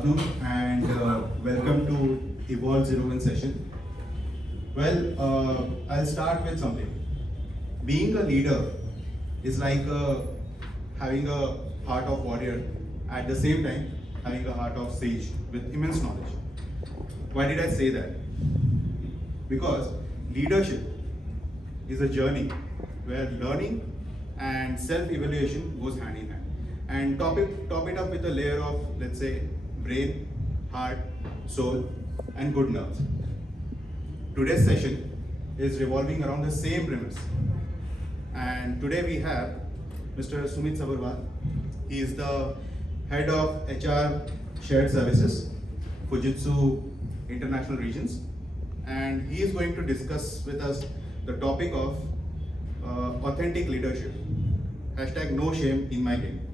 afternoon and welcome to Evolve01 session. Well, I'll start with something. Being a leader is like having a heart of warrior, at the same time having a heart of sage with immense knowledge. Why did I say that? Because leadership is a journey where learning and self-evaluation goes hand in hand. And top it up with a layer of, let's say, brain, heart, soul, and good nerves. Today's session is revolving around the same premise. And today we have Mr. Sumit Sabharwal. He is the head of HR Shared Services, Fujitsu International Regions. And he is going to discuss with us the topic of authentic leadership. Hashtag no shame in my game.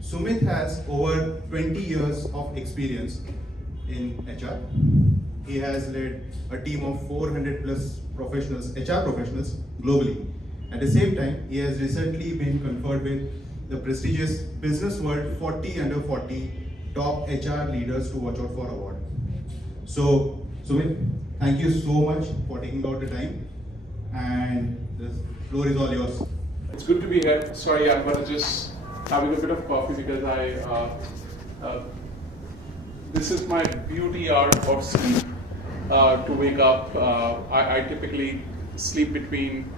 Sumit has over 20 years of experience in HR. He has led a team of 400 plus professionals, HR professionals globally. At the same time, he has recently been conferred with the prestigious Business World 40 under 40 top HR leaders to watch out for award. So, Sumit, thank you so much for taking out the time, and the floor is all yours. It's good to be here. Sorry, I'm going to just having a bit of coffee because this is my beauty hour of sleep to wake up. I typically sleep between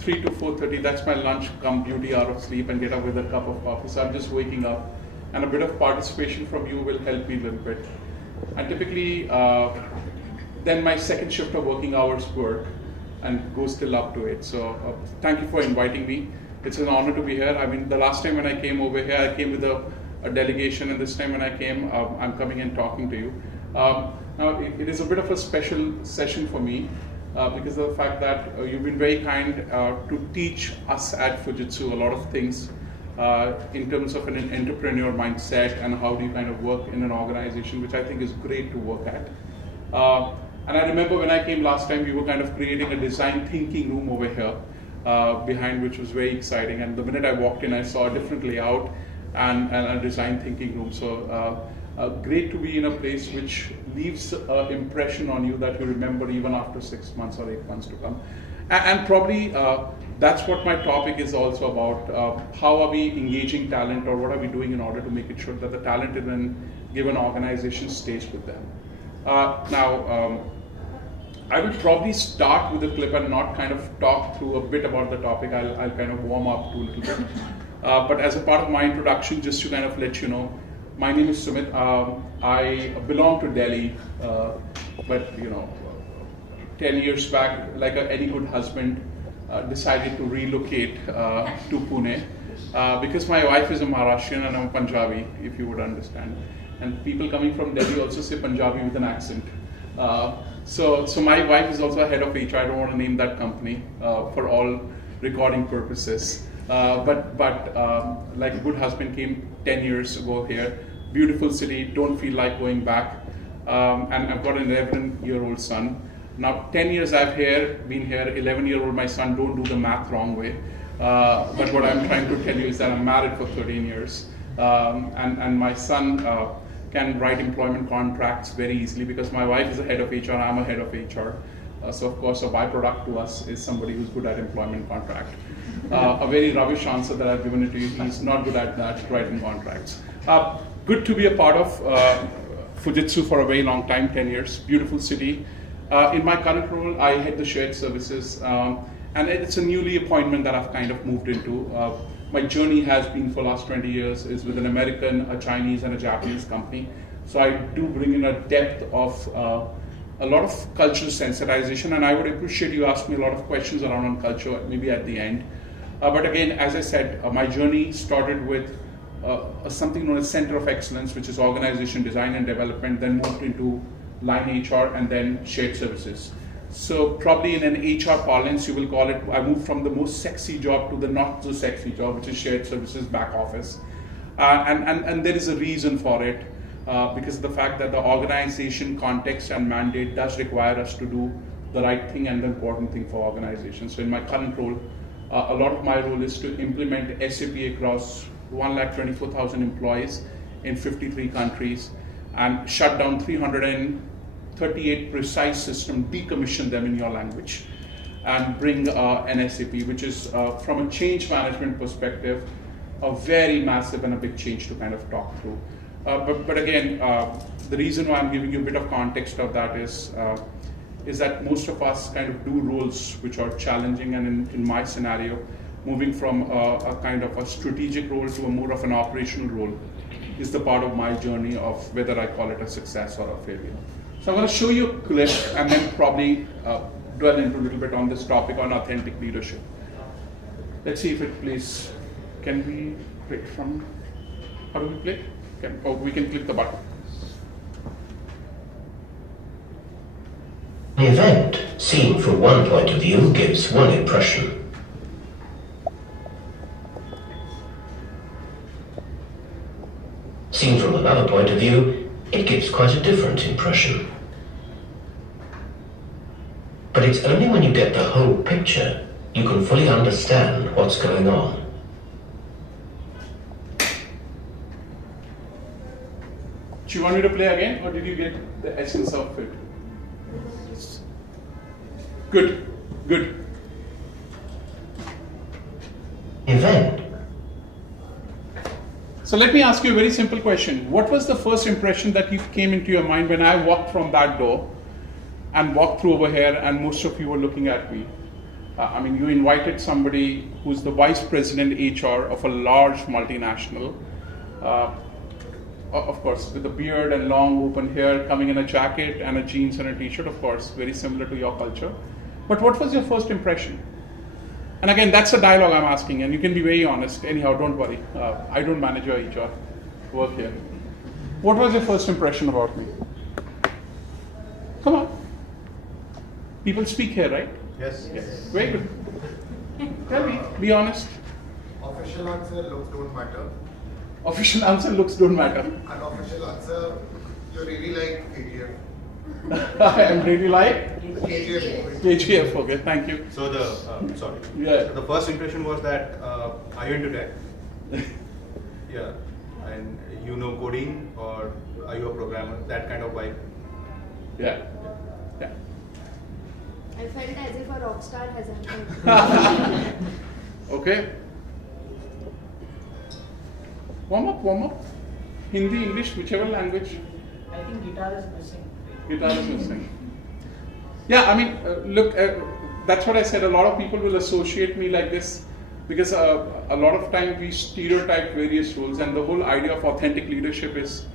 3 to 4:30. That's my lunch come beauty hour of sleep, and get up with a cup of coffee. So I'm just waking up, and a bit of participation from you will help me a little bit. And typically, then my second shift of working hours work and go still up to it. So thank you for inviting me. It's an honor to be here. I mean, the last time when I came over here, I came with a delegation, and this time when I came, I'm coming and talking to you. Now, it is a bit of a special session for me because of the fact that you've been very kind to teach us at Fujitsu a lot of things in terms of an entrepreneur mindset and how do you kind of work in an organization, which I think is great to work at. And I remember when I came last time, we were kind of creating a design thinking room over here behind, which was very exciting. And the minute I walked in, I saw a different layout and a design thinking room. So great to be in a place which leaves an impression on you that you remember even after 6 months or 8 months to come. And probably that's what my topic is also about. How are we engaging talent, or what are we doing in order to make it sure that the talent in a given organization stays with them? Now, I will probably start with a clip and not kind of talk through a bit about the topic. I'll kind of warm up to a little bit. But as a part of my introduction, just to kind of let you know, my name is Sumit. I belong to Delhi, but 10 years back, like any good husband, decided to relocate to Pune because my wife is a Maharashtrian and I'm a Punjabi, if you would understand. And people coming from Delhi also say Punjabi with an accent. So my wife is also a head of HR. I don't want to name that company for all recording purposes. But like a good husband, came 10 years ago here. Beautiful city, don't feel like going back. And I've got an 11-year-old son. Now 10 years I've been here, 11-year-old my son, don't do the math wrong way. But what I'm trying to tell you is that I'm married for 13 years. And my son can write employment contracts very easily because my wife is a head of HR, I'm a head of HR. So of course a byproduct to us is somebody who's good at employment contract. A very rubbish answer that I've given it to you, he's not good at that, writing contracts. Good to be a part of Fujitsu for a very long time, 10 years, beautiful city. In my current role, I head the shared services, and it's a newly appointment that I've kind of moved into. My journey has been for the last 20 years is with an American, a Chinese, and a Japanese company. So I do bring in a depth of a lot of cultural sensitization, and I would appreciate you asking me a lot of questions around culture, maybe at the end. But again, as I said, my journey started with something known as Center of Excellence, which is organization design and development, then moved into line HR, and then shared services. So probably in an HR parlance, you will call it, I moved from the most sexy job to the not so sexy job, which is shared services back office. And there is a reason for it, because of the fact that the organization context and mandate does require us to do the right thing and the important thing for organizations. So in my current role, a lot of my role is to implement SAP across 124,000 employees in 53 countries. and shut down 338 precise systems, decommission them in your language, and bring an SAP, which is from a change management perspective, a very massive and a big change to kind of talk through. But again, the reason why I'm giving you a bit of context of that is that most of us kind of do roles which are challenging, and in my scenario, moving from a kind of a strategic role to a more of an operational role is the part of my journey of whether I call it a success or a failure. So I'm going to show you a clip and then probably dwell into a little bit on this topic on authentic leadership. Let's see if it plays. Can we click from, how do we click? We can click the button. An event seen from one point of view gives one impression. Seen from another point of view, it gives quite a different impression. But it's only when you get the whole picture you can fully understand what's going on. Do you want me to play again, or did you get the essence of it? Good, good. Event. So let me ask you a very simple question. What was the first impression that came into your mind when I walked from that door and walked through over here and most of you were looking at me? I mean, you invited somebody who's the vice president HR of a large multinational, of course, with a beard and long open hair, coming in a jacket and a jeans and a t-shirt, of course, very similar to your culture. But what was your first impression? And again, that's a dialogue I'm asking, and you can be very honest. Anyhow, don't worry. I don't manage your HR work here. What was your first impression about me? Come on. People speak here, right? Yes. Yes. Very good. Tell me, be honest. Official answer, looks don't matter. Official answer, looks don't matter. Unofficial answer, you really like KGF. I am really like KGF. KGF. Okay, thank you. So the sorry. Yeah. So the first impression was that are you into tech? Yeah. And you know coding, or are you a programmer? That kind of vibe. Yeah. Yeah. I felt as if a rock star has entered. Okay. Warm up. Hindi, English, whichever language. I think guitar is missing. Guitar is missing. Yeah, I mean, look, that's what I said. A lot of people will associate me like this because a lot of time we stereotype various roles, and the whole idea of authentic leadership is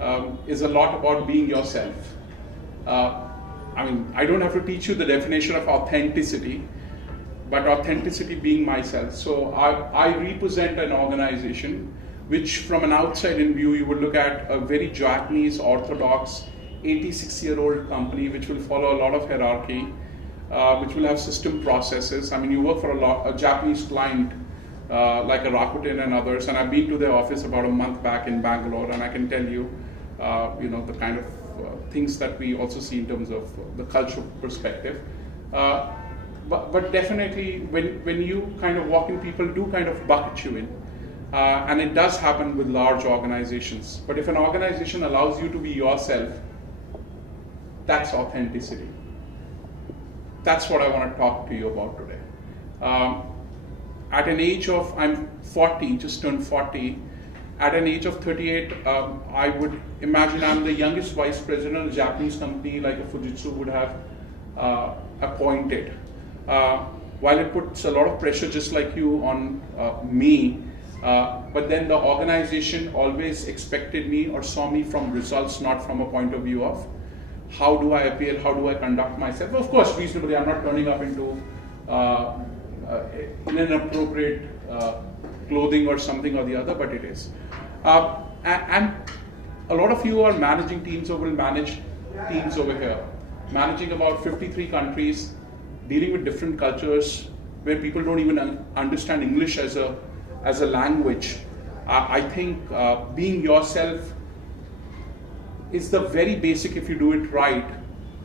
a lot about being yourself. I mean, I don't have to teach you the definition of authenticity, but authenticity being myself. So I represent an organization which from an outside in view, you would look at a very Japanese orthodox 86-year-old company which will follow a lot of hierarchy, which will have system processes. I mean, you work for a Japanese client like a Rakuten and others, and I've been to their office about a month back in Bangalore, and I can tell you, the kind of things that we also see in terms of the cultural perspective. But definitely when you kind of walk in, people do kind of bucket you in. And it does happen with large organizations. But if an organization allows you to be yourself, that's authenticity. That's what I want to talk to you about today. At an age of, I'm 40, just turned 40, at an age of 38, I would imagine I'm the youngest vice president of a Japanese company like a Fujitsu would have appointed. While it puts a lot of pressure, just like you, on me, but then the organization always expected me or saw me from results, not from a point of view of how do I appear, how do I conduct myself. Of course, reasonably, I'm not turning up into inappropriate clothing or something or the other, but it is. And a lot of you are managing teams or will manage teams over here, managing about 53 countries, dealing with different cultures where people don't even understand English as a language. I think being yourself is the very basic, if you do it right,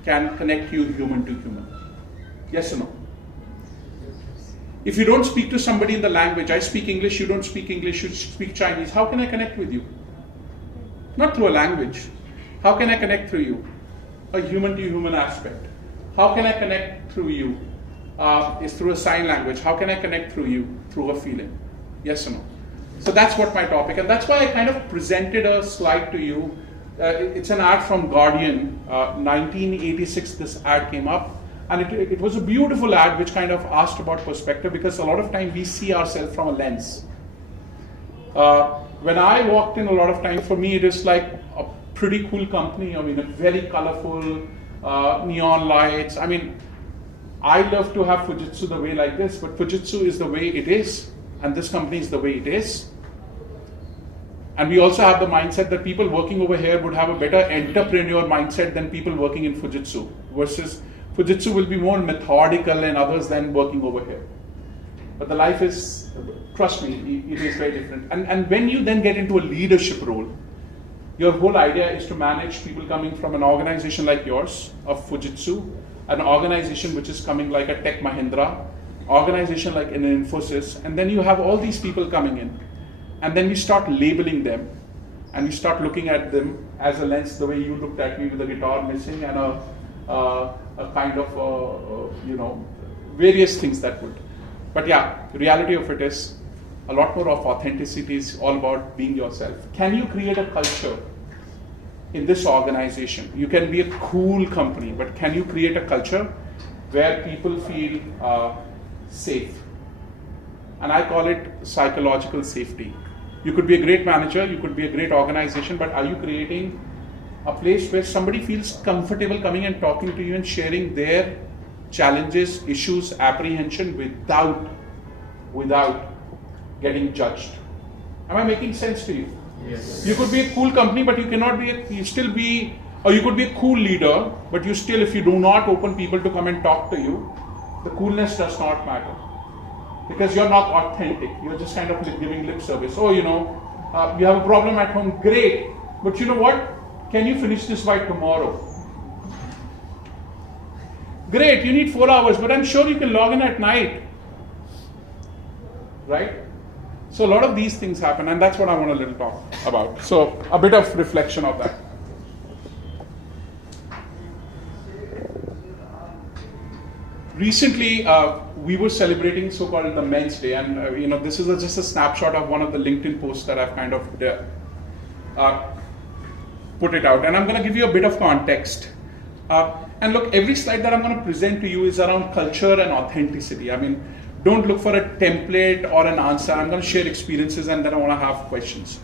can connect you human to human. Yes or no? If you don't speak to somebody in the language, I speak English, you don't speak English, you speak Chinese, how can I connect with you? Not through a language. How can I connect through you? A human-to-human aspect. How can I connect through you? Is through a sign language. How can I connect through you? Through a feeling. Yes or no? So that's what my topic, and that's why I kind of presented a slide to you. It's an ad from Guardian, 1986. This ad came up, and it was a beautiful ad which kind of asked about perspective, because a lot of time we see ourselves from a lens. When I walked in, a lot of time for me it is like a pretty cool company. I mean, a very colorful neon lights. I mean, I love to have Fujitsu the way like this, but Fujitsu is the way it is, and this company is the way it is. And we also have the mindset that people working over here would have a better entrepreneur mindset than people working in Fujitsu, versus Fujitsu will be more methodical and others than working over here. But the life is, trust me, it is very different. And when you then get into a leadership role, your whole idea is to manage people coming from an organization like yours, of Fujitsu, an organization which is coming like a Tech Mahindra, organization like an Infosys, and then you have all these people coming in. And then we start labeling them, and we start looking at them as a lens, the way you looked at me with a guitar missing and a kind of, various things that would. But yeah, the reality of it is a lot more of authenticity is all about being yourself. Can you create a culture in this organization? You can be a cool company, but can you create a culture where people feel safe? And I call it psychological safety. You could be a great manager, you could be a great organization, but are you creating a place where somebody feels comfortable coming and talking to you and sharing their challenges, issues, apprehension without getting judged? Am I making sense to you? Yes. You could be a cool company, but you cannot be, or you could be a cool leader, but you still, if you do not open people to come and talk to you, the coolness does not matter. Because you're not authentic. You're just kind of giving lip service. Oh, you have a problem at home. Great. But you know what? Can you finish this by tomorrow? Great. You need 4 hours, but I'm sure you can log in at night. Right? So a lot of these things happen, and that's what I want to little talk about. So a bit of reflection of that. Recently, we were celebrating so-called the Men's Day, and this is just a snapshot of one of the LinkedIn posts that I've kind of put it out, and I'm going to give you a bit of context. And look, every slide that I'm going to present to you is around culture and authenticity. I mean, don't look for a template or an answer. I'm going to share experiences, and then I want to have questions.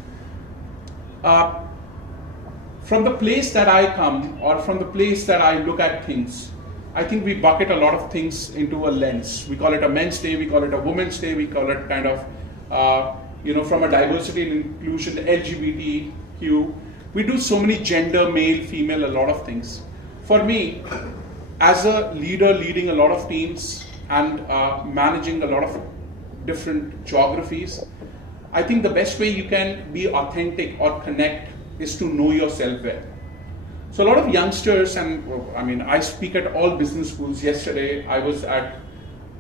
From the place that I come, or from the place that I look at things, I think we bucket a lot of things into a lens. We call it a Men's Day, we call it a Women's Day, we call it kind of, from a diversity and inclusion, LGBTQ. We do so many gender, male, female, a lot of things. For me, as a leader leading a lot of teams and managing a lot of different geographies, I think the best way you can be authentic or connect is to know yourself well. So a lot of youngsters, and I speak at all business schools. Yesterday, I was at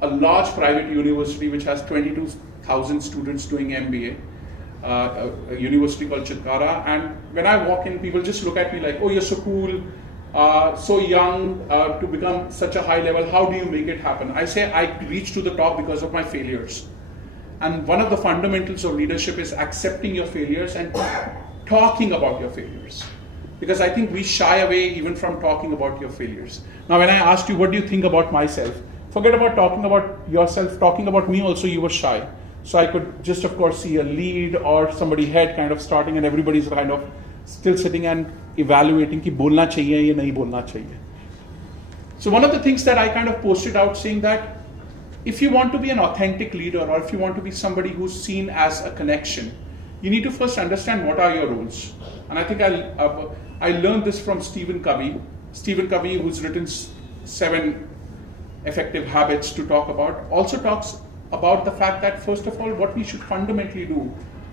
a large private university which has 22,000 students doing MBA, a university called Chitkara. And when I walk in, people just look at me like, oh, you're so cool, so young, to become such a high level. How do you make it happen? I say I reached to the top because of my failures. And one of the fundamentals of leadership is accepting your failures and talking about your failures. Because I think we shy away even from talking about your failures. Now, when I asked you, what do you think about myself? Forget about talking about yourself, talking about me also, you were shy. So I could just, of course, see a lead or somebody head kind of starting, and everybody's kind of still sitting and evaluating ki bolna chahiye ya nahi bolna chahiye. So one of the things that I kind of posted out saying that if you want to be an authentic leader, or if you want to be somebody who's seen as a connection, you need to first understand what are your roles. And I think I learned this from Stephen Covey. Stephen Covey, who's written 7 Effective Habits to talk about, also talks about the fact that, first of all, what we should fundamentally do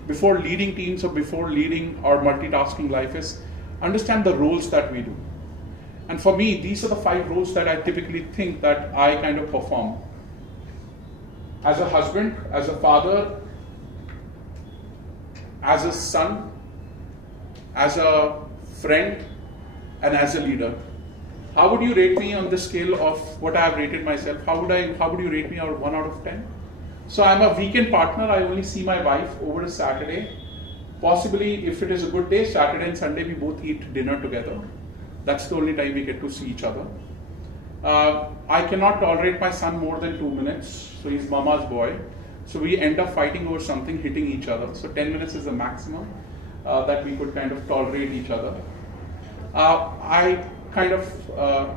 before leading teams or before leading our multitasking life is understand the roles that we do. And for me, these are the 5 roles that I typically think that I kind of perform. As a husband, as a father, as a son, as a friend, and as a leader. How would you rate me on the scale of what I have rated myself? How would you rate me out of 1 out of 10? So I'm a weekend partner. I only see my wife over a Saturday. Possibly, if it is a good day, Saturday and Sunday we both eat dinner together. That's the only time we get to see each other. I cannot tolerate my son more than 2 minutes. So he's mama's boy. So we end up fighting over something, hitting each other. So 10 minutes is the maximum that we could kind of tolerate each other. I kind of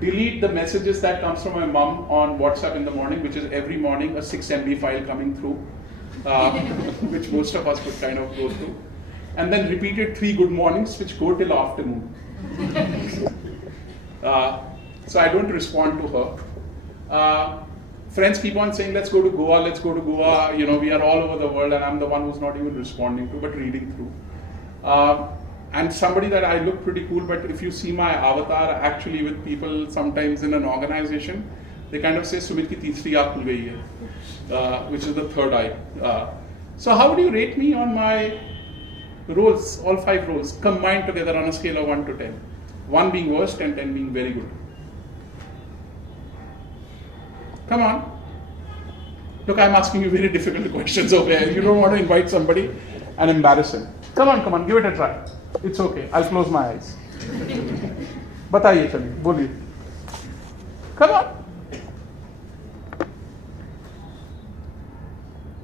delete the messages that comes from my mom on WhatsApp in the morning, which is every morning a 6 MB file coming through, which most of us would kind of go through. And then repeated 3 good mornings, which go till afternoon. So I don't respond to her. Friends keep on saying, let's go to Goa, let's go to Goa. You know, we are all over the world, and I'm the one who's not even responding to, but reading through. And somebody that I look pretty cool, but if you see my avatar actually with people sometimes in an organization, they kind of say, Sumit ki teesri aankh khul gayi hai, which is the third eye. So how would you rate me on my roles, all 5 roles, combined together on a scale of 1 to 10? 1 being worst and 10 being very good. Come on. Look, I'm asking you very difficult questions over here. You don't want to invite somebody and embarrass him. Come on, give it a try. It's okay. I'll close my eyes. बताइए चलिए, बोलिए. Come on.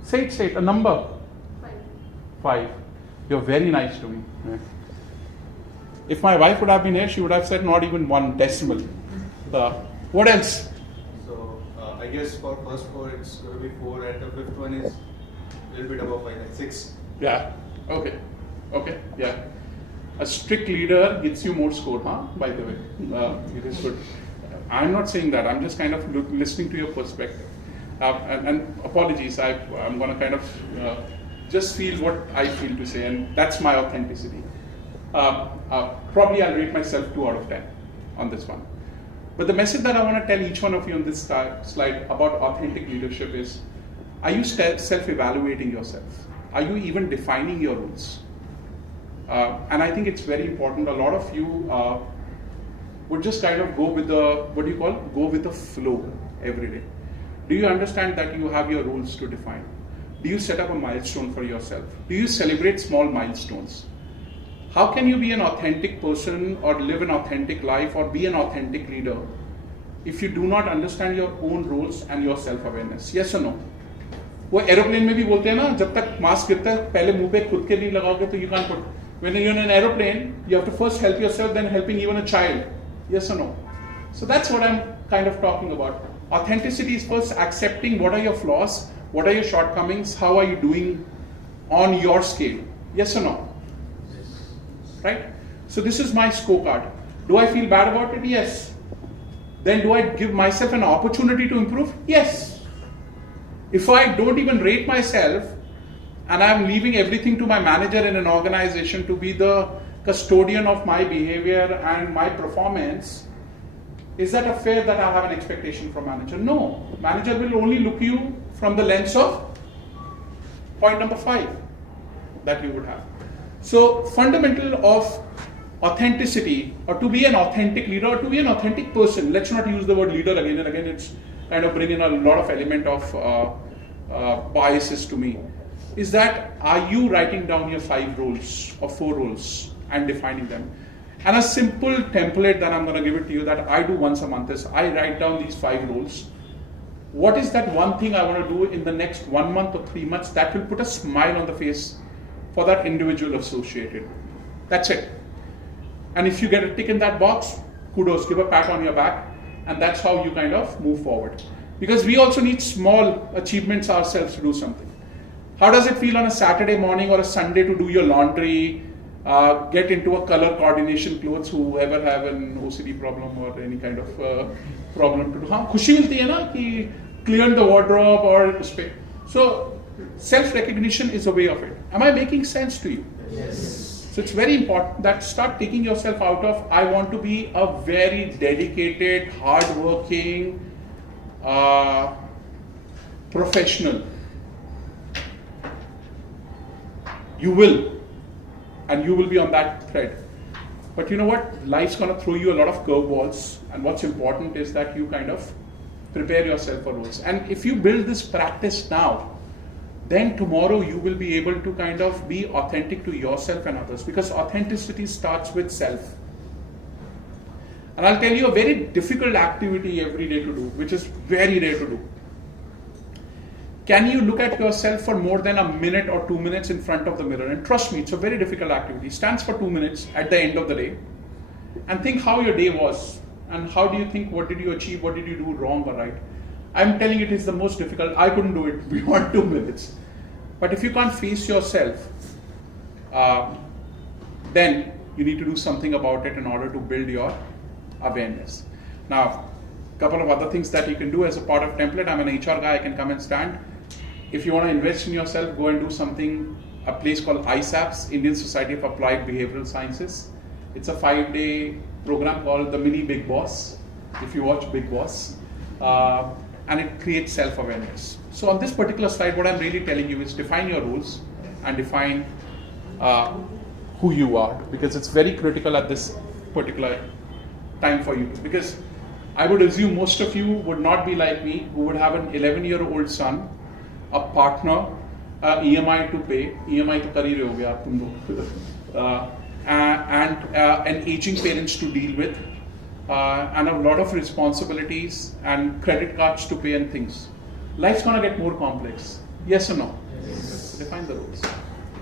Say it. A number. 5. You're very nice to me. Yeah. If my wife would have been here, she would have said not even 1 decimal. What else? So I guess for first 4 it's going to be 4, and the 5th one is a little bit above 5, like 6. Yeah. Okay. Yeah. A strict leader gets you more score, huh? By the way, it is good. I'm not saying that. I'm just kind of listening to your perspective. And apologies, I'm going to kind of just feel what I feel to say, and that's my authenticity. Probably I'll rate myself 2 out of 10 on this one. But the message that I want to tell each one of you on this slide about authentic leadership is, are you self-evaluating yourself? Are you even defining your rules? And I think it's very important. A lot of you would just kind of go with the, go with the flow every day. Do you understand that you have your rules to define? Do you set up a milestone for yourself? Do you celebrate small milestones? How can you be an authentic person or live an authentic life or be an authentic leader if you do not understand your own rules and your self-awareness? Yes or no? वो aeroplane में भी बोलते हैं ना, जब तक mask गिरता है पहले मुंह पे खुद के नहीं लगाओगे तो you can't put. When you're in an aeroplane, you have to first help yourself, then helping even a child. Yes or no? So that's what I'm kind of talking about. Authenticity is first accepting what are your flaws, what are your shortcomings, how are you doing on your scale. Yes or no? Right? So this is my scorecard. Do I feel bad about it? Yes. Then do I give myself an opportunity to improve? Yes. If I don't even rate myself and I'm leaving everything to my manager in an organization to be the custodian of my behavior and my performance, is that a fair that I have an expectation from manager? No. Manager will only look you from the lens of point number 5 that you would have. So fundamental of authenticity, or to be an authentic leader or to be an authentic person, let's not use the word leader again and again, it's kind of bringing a lot of element of biases to me, is that are you writing down your 5 roles or 4 roles and defining them? And a simple template that I'm going to give it to you that I do once a month is I write down these 5 roles. What is that one thing I want to do in the next 1 month or 3 months that will put a smile on the face for that individual associated? That's it. And if you get a tick in that box, kudos, give a pat on your back, and that's how you kind of move forward. Because we also need small achievements ourselves to do something. How does it feel on a Saturday morning or a Sunday to do your laundry, get into a color coordination clothes, whoever have an OCD problem or any kind of problem to do? हाँ, खुशी मिलती है ना कि clear the wardrobe or so self-recognition is a way of it. Am I making sense to you? Yes. So it's very important that start taking yourself out of I want to be a very dedicated, hard-working professional. You will. And you will be on that thread. But you know what? Life's going to throw you a lot of curveballs, and what's important is that you kind of prepare yourself for roles. And if you build this practice now, then tomorrow you will be able to kind of be authentic to yourself and others, because authenticity starts with self. And I'll tell you a very difficult activity every day to do, which is very rare to do. Can you look at yourself for more than a minute or 2 minutes in front of the mirror? And trust me, it's a very difficult activity. Stand for 2 minutes at the end of the day and think how your day was, and how do you think, what did you achieve, what did you do wrong or right. I'm telling you, it is the most difficult. I couldn't do it beyond 2 minutes. But if you can't face yourself, then you need to do something about it in order to build your awareness. Now, a couple of other things that you can do as a part of template. I'm an HR guy, I can come and stand. If you want to invest in yourself, go and do something, a place called ISAPS, Indian Society of Applied Behavioral Sciences. It's a 5-day program called the Mini Big Boss, if you watch Big Boss. And it creates self-awareness. So on this particular slide, what I'm really telling you is define your roles and define who you are, because it's very critical at this particular time for you. Because I would assume most of you would not be like me, who would have an 11-year-old son, a partner, EMI to pay, EMI to kar hi rahe hoge aap tum log, and an aging parents to deal with, and a lot of responsibilities and credit cards to pay and things. Life's gonna get more complex. Yes or no? Yes. Define the roles.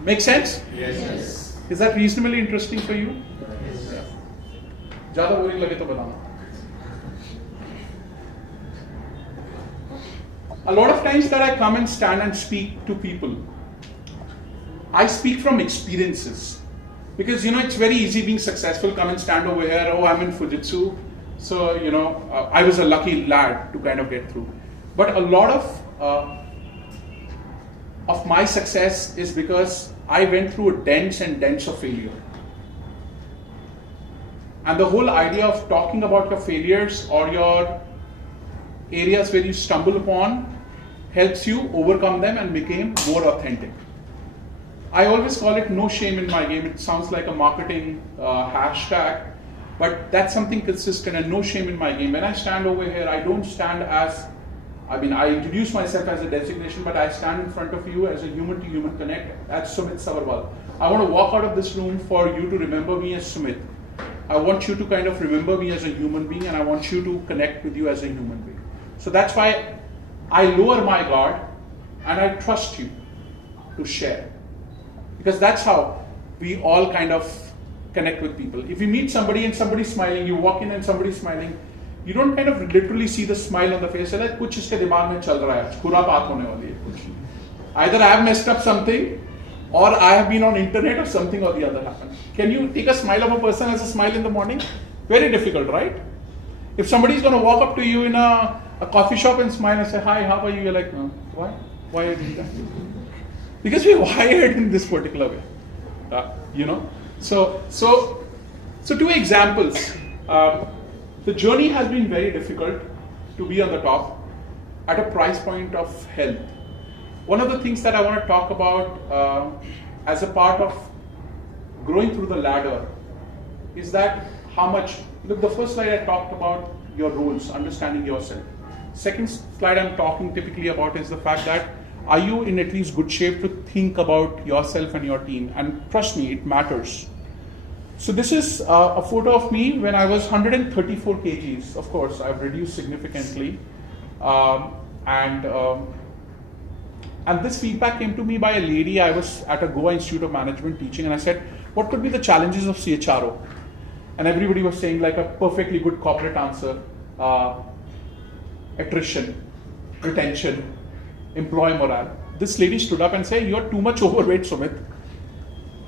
Make sense? Yes. Is that reasonably interesting for you? Yes. Zyada boring lage to batana. A lot of times that I come and stand and speak to people, I speak from experiences. Because, it's very easy being successful, come and stand over here, oh, I'm in Fujitsu. So, I was a lucky lad to kind of get through. But a lot of my success is because I went through a dents and dents of failure. And the whole idea of talking about your failures or your areas where you stumble upon helps you overcome them and become more authentic. I always call it no shame in my game. It sounds like a marketing hashtag, but that's something consistent, and no shame in my game. When I stand over here, I don't stand as, I introduce myself as a designation, but I stand in front of you as a human-to-human connect, as Sumit Sabharwal. I want to walk out of this room for you to remember me as Sumit. I want you to kind of remember me as a human being, and I want you to connect with you as a human being. So that's why I lower my guard and I trust you to share. Because that's how we all kind of connect with people. If you meet somebody and somebody's smiling, you walk in and somebody's smiling, you don't kind of literally see the smile on the face. You're like, kuch iske dimag mein chal raha hai, pura baat hone wali hai kuch. Either I have messed up something, or I have been on internet, or something or the other happened. Can you take a smile of a person as a smile in the morning? Very difficult, right? If somebody is going to walk up to you in a coffee shop and smile and say, hi, how are you? You're like, why? Why are you doing that? Because we're wired in this particular way. So 2 examples. The journey has been very difficult to be on the top at a price point of health. One of the things that I want to talk about as a part of growing through the ladder is that how much, look, the first slide I talked about your roles, understanding yourself. Second slide I'm talking typically about is the fact that are you in at least good shape to think about yourself and your team? And trust me, it matters. So this is a photo of me when I was 134 kgs. Of course, I've reduced significantly. And this feedback came to me by a lady. I was at a Goa Institute of Management teaching, and I said, what could be the challenges of CHRO? And everybody was saying like a perfectly good corporate answer, attrition, retention, employee morale. This lady stood up and said, you are too much overweight, Sumit.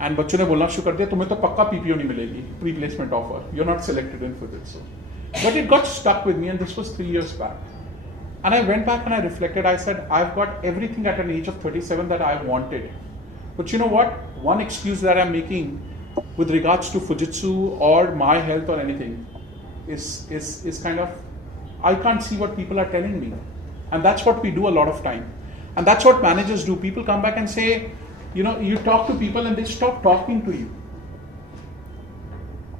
And बच्चों ने बोलना शुरू कर दिया, तुम्हें तो पक्का PPO नहीं मिलेगी, pre-placement offer. You're not selected in Fujitsu. But it got stuck with me, and this was 3 years back. And I went back and I reflected. I said, I've got everything at an age of 37 that I wanted. But you know what? One excuse that I'm making with regards to Fujitsu or my health or anything is kind of, I can't see what people are telling me. And that's what we do a lot of time. And that's what managers do. People come back and say, you talk to people and they stop talking to you.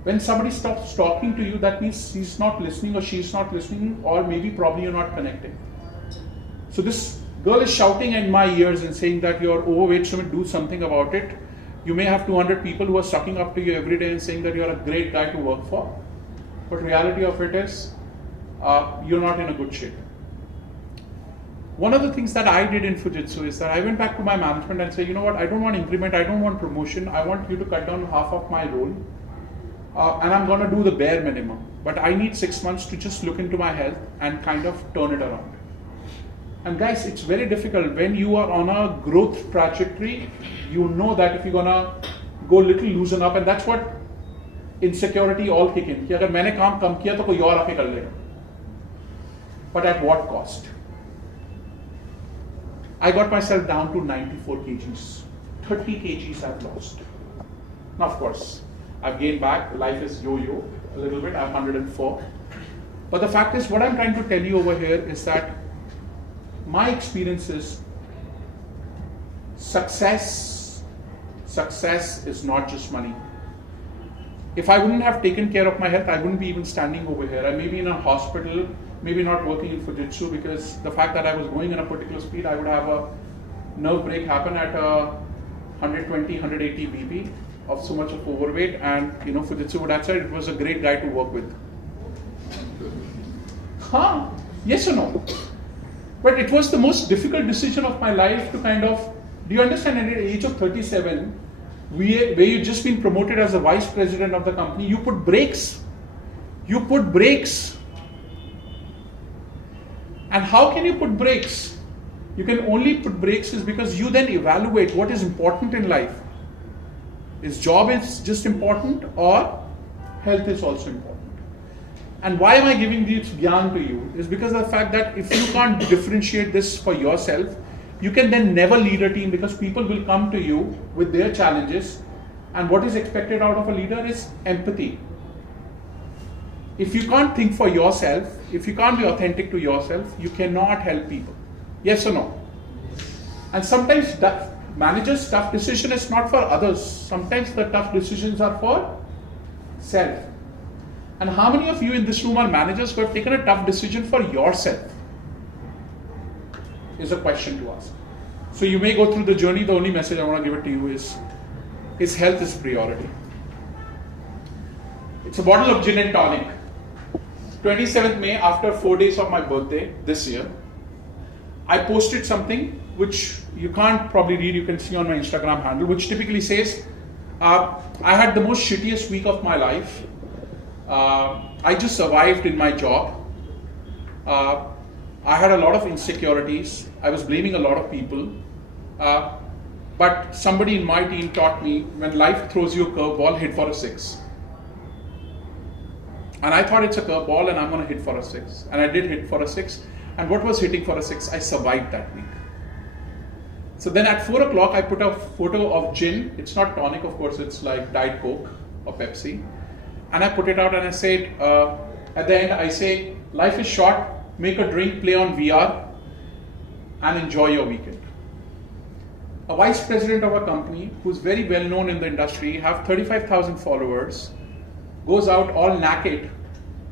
When somebody stops talking to you, that means he's not listening or she's not listening, or maybe probably you're not connecting. So this girl is shouting in my ears and saying that you're overweight, Sumit, do something about it. You may have 200 people who are sucking up to you every day and saying that you're a great guy to work for. But reality of it is, you're not in a good shape. One of the things that I did in Fujitsu is that I went back to my management and said, you know what, I don't want increment, I don't want promotion, I want you to cut down half of my role. And I'm going to do the bare minimum. But I need 6 months to just look into my health and kind of turn it around. And guys, it's very difficult when you are on a growth trajectory. You know that if you're going to go little loosen up, and that's what insecurity all kick in. कि अगर मैंने काम कम किया तो कोई और आके कर लेगा. But at what cost? I got myself down to 94 kgs. 30 kgs I've lost. Now, of course, I've gained back. Life is yo-yo a little bit. I'm 104. But the fact is, what I'm trying to tell you over here is that my experience is success is not just money. If I wouldn't have taken care of my health, I wouldn't be even standing over here. I may be in a hospital, maybe not working in Fujitsu, because the fact that I was going in a particular speed, I would have a nerve break happen at 120, 180 BP of so much of overweight, and Fujitsu would have said it was a great guy to work with. Huh? Yes or no? But it was the most difficult decision of my life to kind of, do you understand, at the age of 37, where you've just been promoted as the vice president of the company, you put brakes. You put brakes. And how can you put brakes? You can only put brakes is because you then evaluate what is important in life. Is job is just important, or health is also important? And why am I giving this gyan to you? Is because of the fact that if you can't differentiate this for yourself, you can then never lead a team, because people will come to you with their challenges, and what is expected out of a leader is empathy. If you can't think for yourself, if you can't be authentic to yourself, you cannot help people. Yes or no? And sometimes managers' tough decision is not for others. Sometimes the tough decisions are for self. And how many of you in this room are managers who have taken a tough decision for yourself? Is a question to ask. So you may go through the journey. The only message I want to give it to you is health is priority. It's a bottle of gin and tonic. 27th May, after 4 days of my birthday this year, I posted something which you can't probably read. You can see on my Instagram handle, which typically says, I had the most shittiest week of my life. I just survived in my job. I had a lot of insecurities. I was blaming a lot of people. But somebody in my team taught me, when life throws you a curveball, hit for a 6. And I thought it's a curveball and I'm going to hit for a 6. And I did hit for a 6. And what was hitting for a 6? I survived that week. So then at 4 o'clock, I put a photo of gin. It's not tonic, of course, it's like Diet Coke or Pepsi. And I put it out and I said, at the end, I say, life is short, make a drink, play on VR, and enjoy your weekend. A vice president of a company who's very well known in the industry, have 35,000 followers, goes out all naked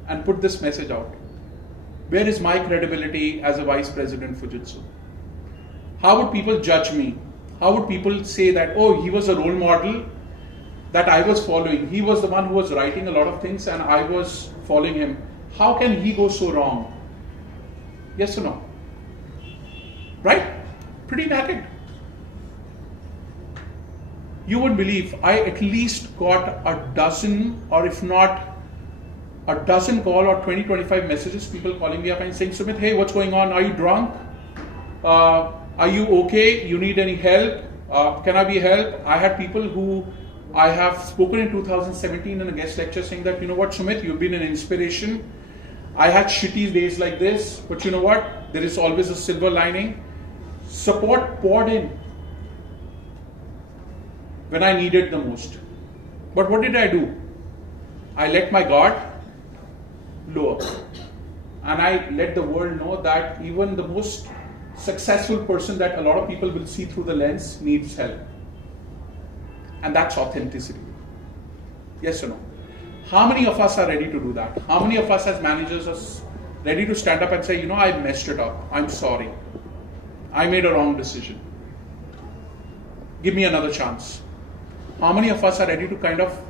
and put this message out. Where is my credibility as a vice president Fujitsu? How would people judge me? How would people say that, oh, he was a role model that I was following. He was the one who was writing a lot of things and I was following him. How can he go so wrong? Yes or no? Right? Pretty naked. You would believe I at least got a dozen, or if not a dozen call or 20-25 messages, people calling me up and saying, Sumit, hey, what's going on? Are you drunk? Are you okay? You need any help? Can I be helped? I had people who I have spoken in 2017 in a guest lecture saying that, you know what, Sumit, you've been an inspiration. I had shitty days like this, but you know what? There is always a silver lining. Support poured in when I needed the most. But what did I do? I let my guard lower. And I let the world know that even the most successful person that a lot of people will see through the lens needs help. And that's authenticity. Yes or no? How many of us are ready to do that? How many of us as managers are ready to stand up and say, I messed it up. I'm sorry. I made a wrong decision. Give me another chance. How many of us are ready to kind of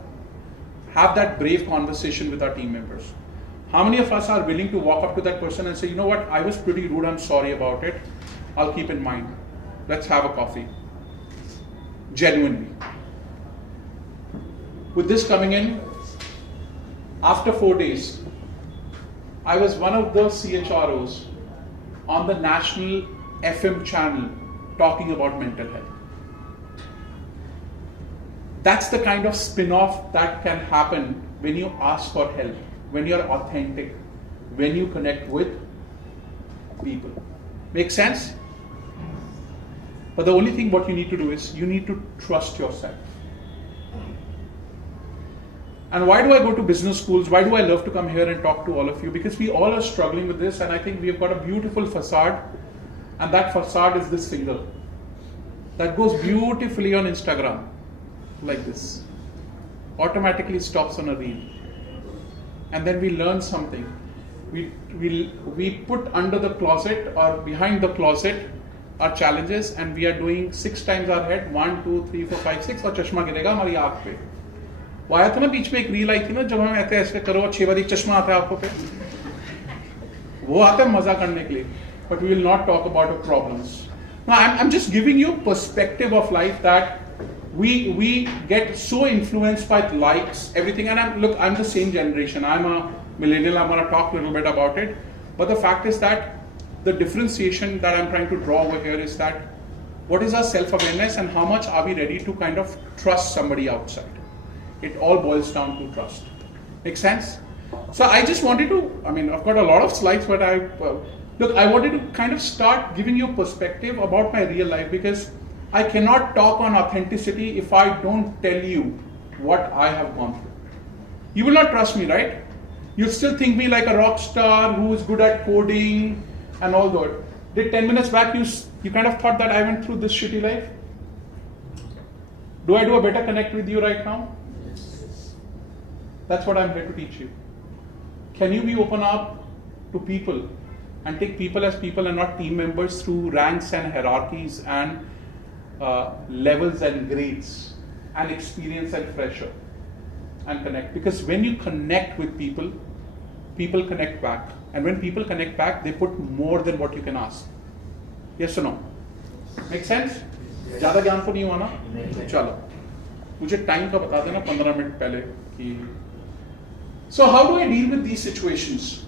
have that brave conversation with our team members? How many of us are willing to walk up to that person and say, you know what, I was pretty rude, I'm sorry about it. I'll keep in mind. Let's have a coffee. Genuinely. With this coming in, after 4 days, I was one of the CHROs on the national FM channel talking about mental health. That's the kind of spin-off that can happen when you ask for help, when you're authentic, when you connect with people. Make sense? But the only thing what you need to do is you need to trust yourself. And why do I go to business schools? Why do I love to come here and talk to all of you? Because we all are struggling with this, and I think we've got a beautiful facade, and that facade is this finger that goes beautifully on Instagram like this, automatically stops on a reel, and then we learn something. We put under the closet or behind the closet our challenges, and we are doing 6 times our head, 1, 2, 3, 4, 5, 6, और चश्मा गिरेगा हमारी आँख पे. वो आया था ना बीच में एक रील आई थी ना, जब हम ऐसे ऐसे करो 6 बार एक चश्मा आता है आँखों पे, वो आता है मजा करने के लिए. But we will not talk about our problems. Now I'm just giving you perspective of life that we get so influenced by likes, everything. And I'm the same generation. I'm a millennial. I'm going to talk a little bit about it. But the fact is that the differentiation that I'm trying to draw over here is that what is our self-awareness and how much are we ready to kind of trust somebody outside? It all boils down to trust. Make sense? So I just wanted to, I've got a lot of slides, but I wanted to kind of start giving you perspective about my real life, because I cannot talk on authenticity if I don't tell you what I have gone through. You will not trust me, right? You still think me like a rock star who is good at coding and all that. Did 10 minutes back you kind of thought that I went through this shitty life? Do I do a better connect with you right now? That's what I'm here to teach you. Can you be open up to people and take people as people and not team members through ranks and hierarchies and levels and grades and experience and pressure, and connect? Because when you connect with people, people connect back. And when people connect back, they put more than what you can ask. Yes or no? Make sense? ज़्यादा ज्ञान तो नहीं हुआ ना? चलो, मुझे time का बता देना 15 मिनट पहले कि. So how do I deal with these situations?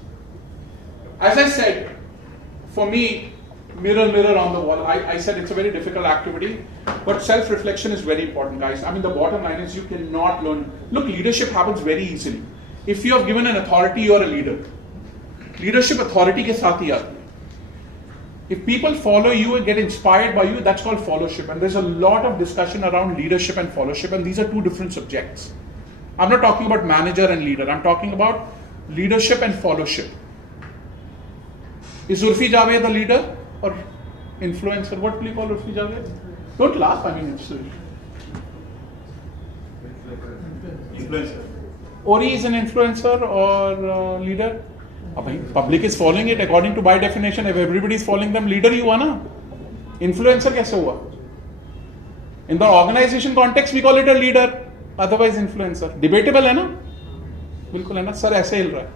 As I said, for me, mirror, mirror on the wall, I said it's a very difficult activity, but self-reflection is very important, guys. The bottom line is you cannot learn. Look, leadership happens very easily. If you have given an authority, you're a leader. Leadership authority के साथ ही आती है. If people follow you and get inspired by you, that's called followership. And there's a lot of discussion around leadership and followership, and these are two different subjects. I'm not talking about manager and leader. I'm talking about leadership and followership. Is Urfi Javed a leader or influencer? What will you call Urfi Javed? Don't laugh. It's Influencer. Ori is an influencer or leader? Public is following it according to by definition. If everybody is following them, leader ही हुआ ना. Influencer कैसे हुआ? In the organization context, we call it a leader. Otherwise, influencer. Debatable है ना? बिल्कुल है ना? Sir ऐसे हिल रहा है.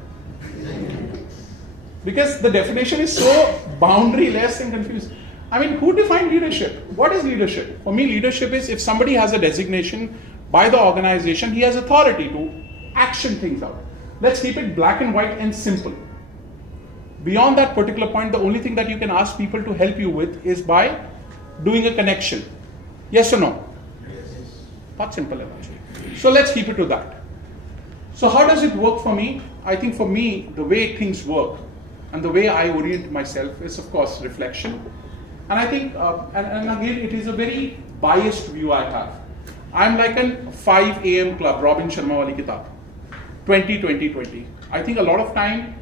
Because the definition is so boundaryless and confused. Who defined leadership? What is leadership? For me, leadership is if somebody has a designation by the organization, he has authority to action things out. Let's keep it black and white and simple. Beyond that particular point, the only thing that you can ask people to help you with is by doing a connection. Yes or no? Yes. Not simple actually. So let's keep it to that. So how does it work for me? I think for me, the way things work and the way I orient myself is, of course, reflection. And I think, and again, it is a very biased view I have. I'm like a 5 a.m. club, Robin Sharma wali kitab, 20-20-20. I think a lot of time,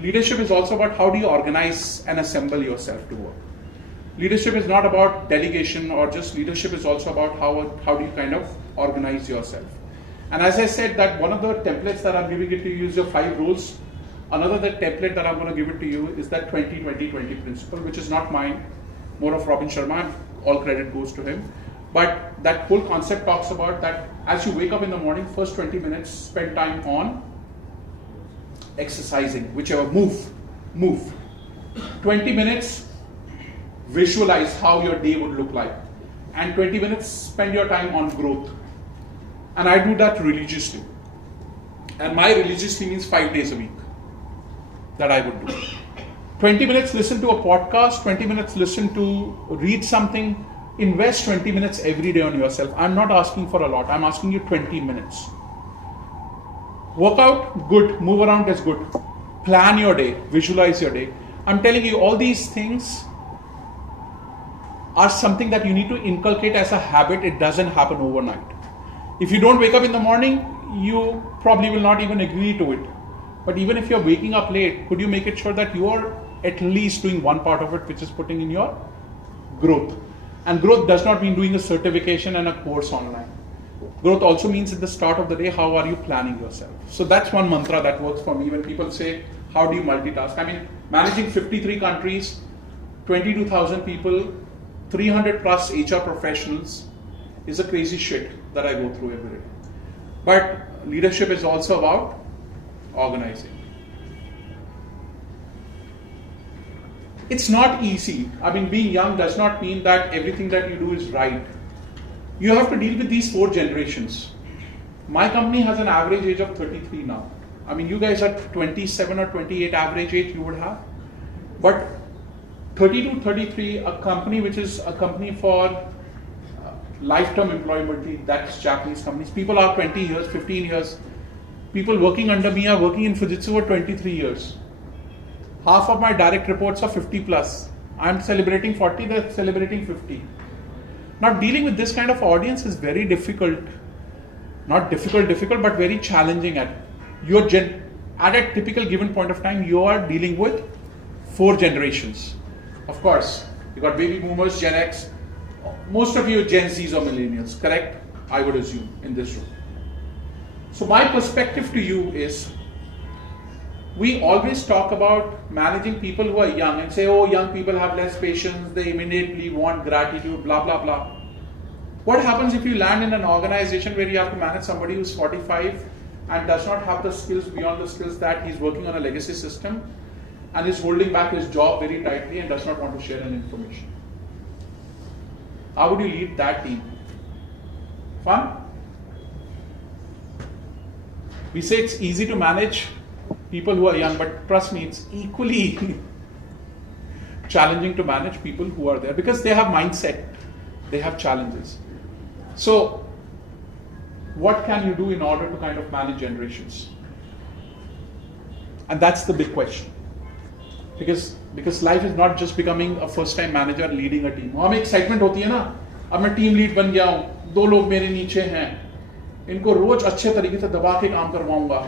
leadership is also about how do you organize and assemble yourself to work. Leadership is not about delegation or just leadership is also about how do you kind of organize yourself. And as I said, that one of the templates that I'm giving it to you is your 5 rules. Another template that I'm going to give it to you is that 20-20-20 principle, which is not mine, more of Robin Sharma, and all credit goes to him. But that whole concept talks about that as you wake up in the morning, first 20 minutes, spend time on exercising, whichever, move. 20 minutes, visualize how your day would look like. And 20 minutes, spend your time on growth. And I do that religiously. And my religiously means 5 days a week that I would do. 20 minutes listen to a podcast, 20 minutes read something, invest 20 minutes every day on yourself. I'm not asking for a lot, I'm asking you 20 minutes. Workout, good. Move around is good. Plan your day, visualize your day. I'm telling you, all these things are something that you need to inculcate as a habit. It doesn't happen overnight. If you don't wake up in the morning, you probably will not even agree to it. But even if you're waking up late, could you make it sure that you are at least doing one part of it, which is putting in your growth? And growth does not mean doing a certification and a course online. Growth also means at the start of the day, how are you planning yourself? So that's one mantra that works for me when people say, how do you multitask? I mean, managing 53 countries, 22,000 people, 300 plus HR professionals is a crazy shit that I go through every day. But leadership is also about organizing. It's not easy. I mean, being young does not mean that everything that you do is right. You have to deal with these 4 generations. My company has an average age of 33 now. I mean, you guys are 27 or 28 average age you would have. But 32, 33, a company which is a company for lifetime employment, that's Japanese companies. People are 20 years, 15 years. People working under me are working in Fujitsu for 23 years. Half of my direct reports are 50 plus. I'm celebrating 40, they're celebrating 50. Now dealing with this kind of audience is very difficult. Not difficult, but very challenging. At a typical given point of time, you are dealing with 4 generations. Of course, you got baby boomers, Gen X. Most of you are Gen Zs or millennials, correct? I would assume in this room. So my perspective to you is, we always talk about managing people who are young and say, oh, young people have less patience, they immediately want gratitude, blah, blah, blah. What happens if you land in an organization where you have to manage somebody who's 45 and does not have the skills beyond the skills that he's working on a legacy system and is holding back his job very tightly and does not want to share any information? How would you lead that team? Fun? We say it's easy to manage people who are young, but trust me, it's equally challenging to manage people who are there because they have mindset, they have challenges. So, what can you do in order to kind of manage generations? And that's the big question. Because life is not just becoming a first-time manager leading a team. हमें excitement होती है ना, अब मैं team lead बन गया हूँ, 2 लोग मेरे नीचे हैं, इनको रोज अच्छे तरीके से दबा के काम करवाऊंगा,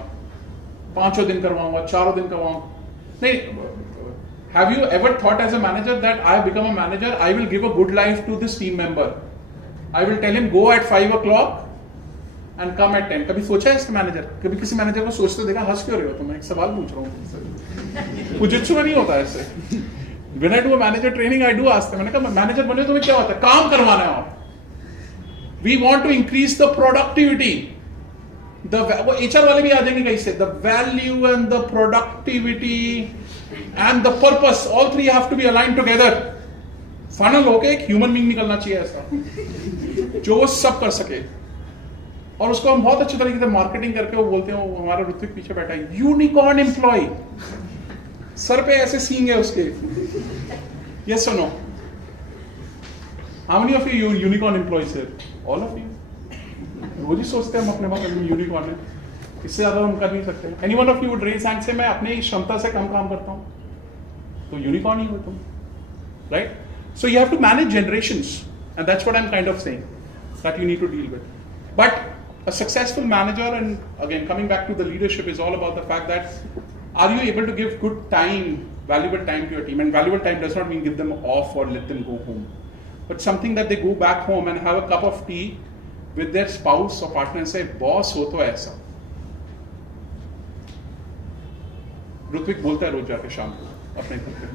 5 दिन करवाऊंगा, 4 दिन करवाऊंगा. नहीं, have you ever thought as a manager that I have become a manager, I will give a good life to this team member. I will tell him go at 5 o'clock and come at 10. कभी सोचा है इसका manager? कभी किसी manager को सोचते देखा? हंस क्यों रहे हो? तो मैं एक सवाल पूछ रहा हूँ. फुजित्सु में नहीं होता ऐसे. When I do a manager training, I do ask them. मैंने कहा मैनेजर बने तो क्या होता है? काम करवाना है आप. We want to increase the productivity. वो HR वाले भी आ जाएंगे कैसे? The value and the productivity and the purpose, all 3 have to be aligned together. Final होके एक ह्यूमन बीइंग निकलना चाहिए ऐसा जो वो सब कर सके. और उसको हम बहुत अच्छे तरीके से मार्केटिंग करके वो बोलते हैं, वो हमारा ऋत्विक पीछे बैठा है, यूनिकॉर्न एम्प्लॉय. सर पे ऐसे सींग है उसके. यस और no? How many of you unicorn employees here? All of you. रोज ही सोचते हैं हम अपने पास यूनिकॉर्न है, इससे ज्यादा हम कर नहीं सकते. Any one of you would raise hand से मैं अपनी क्षमता से कम काम करता हूँ, तो यूनिकॉर्न ही हो तुम, right? So you have to manage generations, and that's what I'm kind of saying that you need to deal with. But a successful manager, and again coming back to the leadership, is all about the fact that are you able to give good time, valuable time to your team? And valuable time does not mean give them off or let them go home, but something that they go back home and have a cup of tea with their spouse or partner and say, boss हो तो ऐसा. ऋत्विक बोलता है रोज जाके शाम को अपने घर पे,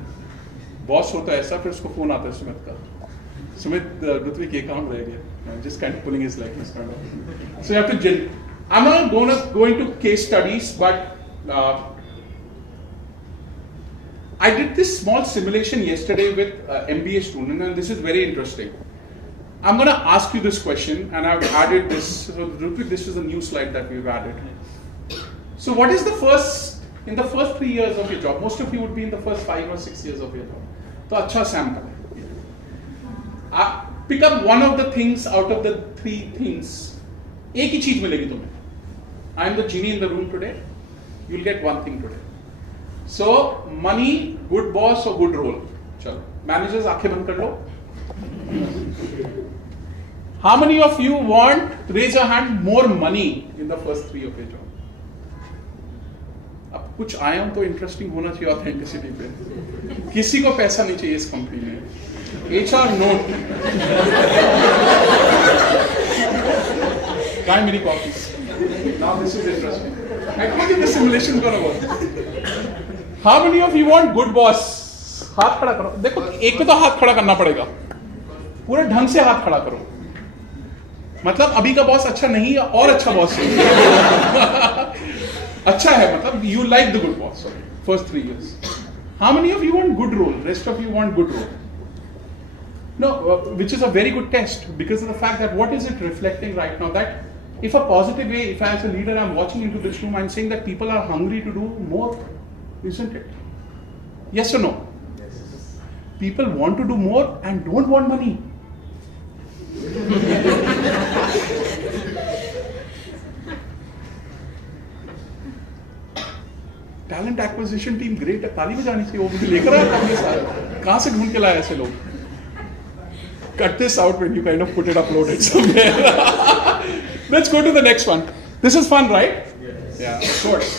बॉस हो तो ऐसा, फिर उसको फोन आता है सुमित का, सुमित ऋत्विक ये काम रह गया, just kind of pulling his leg, so you have to I'm not go into case studies, but I did this small simulation yesterday with MBA student, and this is very interesting. I'm going to ask you this question, and I've added this. So, Ritwik, this is a new slide that we've added. So, what is in the first 3 years of your job? Most of you would be in the first 5 or 6 years of your job. So, अच्छा sample है. Pick up one of the things out of the 3 things. एक ही चीज मिलेगी तुम्हें. I am the genie in the room today. You'll get one thing today. So, money, good boss or good role. चलो, managers आंखें बंद कर लो. How many of you want, raise your hand, more money in the first 3 of your job? अब कुछ आया हूं तो interesting होना चाहिए ऑथेंटिसिटी पे. किसी को पैसा नहीं चाहिए इस कंपनी में. HR note. Try many copies. Now this is interesting. I told you the simulation gonna work. How many of you want good boss? हाथ खड़ा करो. देखो एक पे तो हाथ खड़ा करना पड़ेगा. पूरे ढंग से हाथ खड़ा करो. मतलब अभी का बॉस अच्छा नहीं है और अच्छा बॉस है. अच्छा है मतलब you like the good boss. Sorry. First 3 years. How many of you want good role? Rest of you want good role. No, which is a very good test because of the fact that what is it reflecting right now? That if a positive way, if as a leader I'm watching into this room, I'm saying that people are hungry to do more, isn't it? Yes or no? Yes. People want to do more and don't want money. Talent acquisition team great है, ताली बजानी चाहिए. वो मुझे लेकर आया था सारा. कहाँ से ढूंढ के लाया ऐसे लोग? Cut this out when you kind of put it, upload it somewhere. Let's go to the next one. This is fun, right? Yes. Yeah, of course.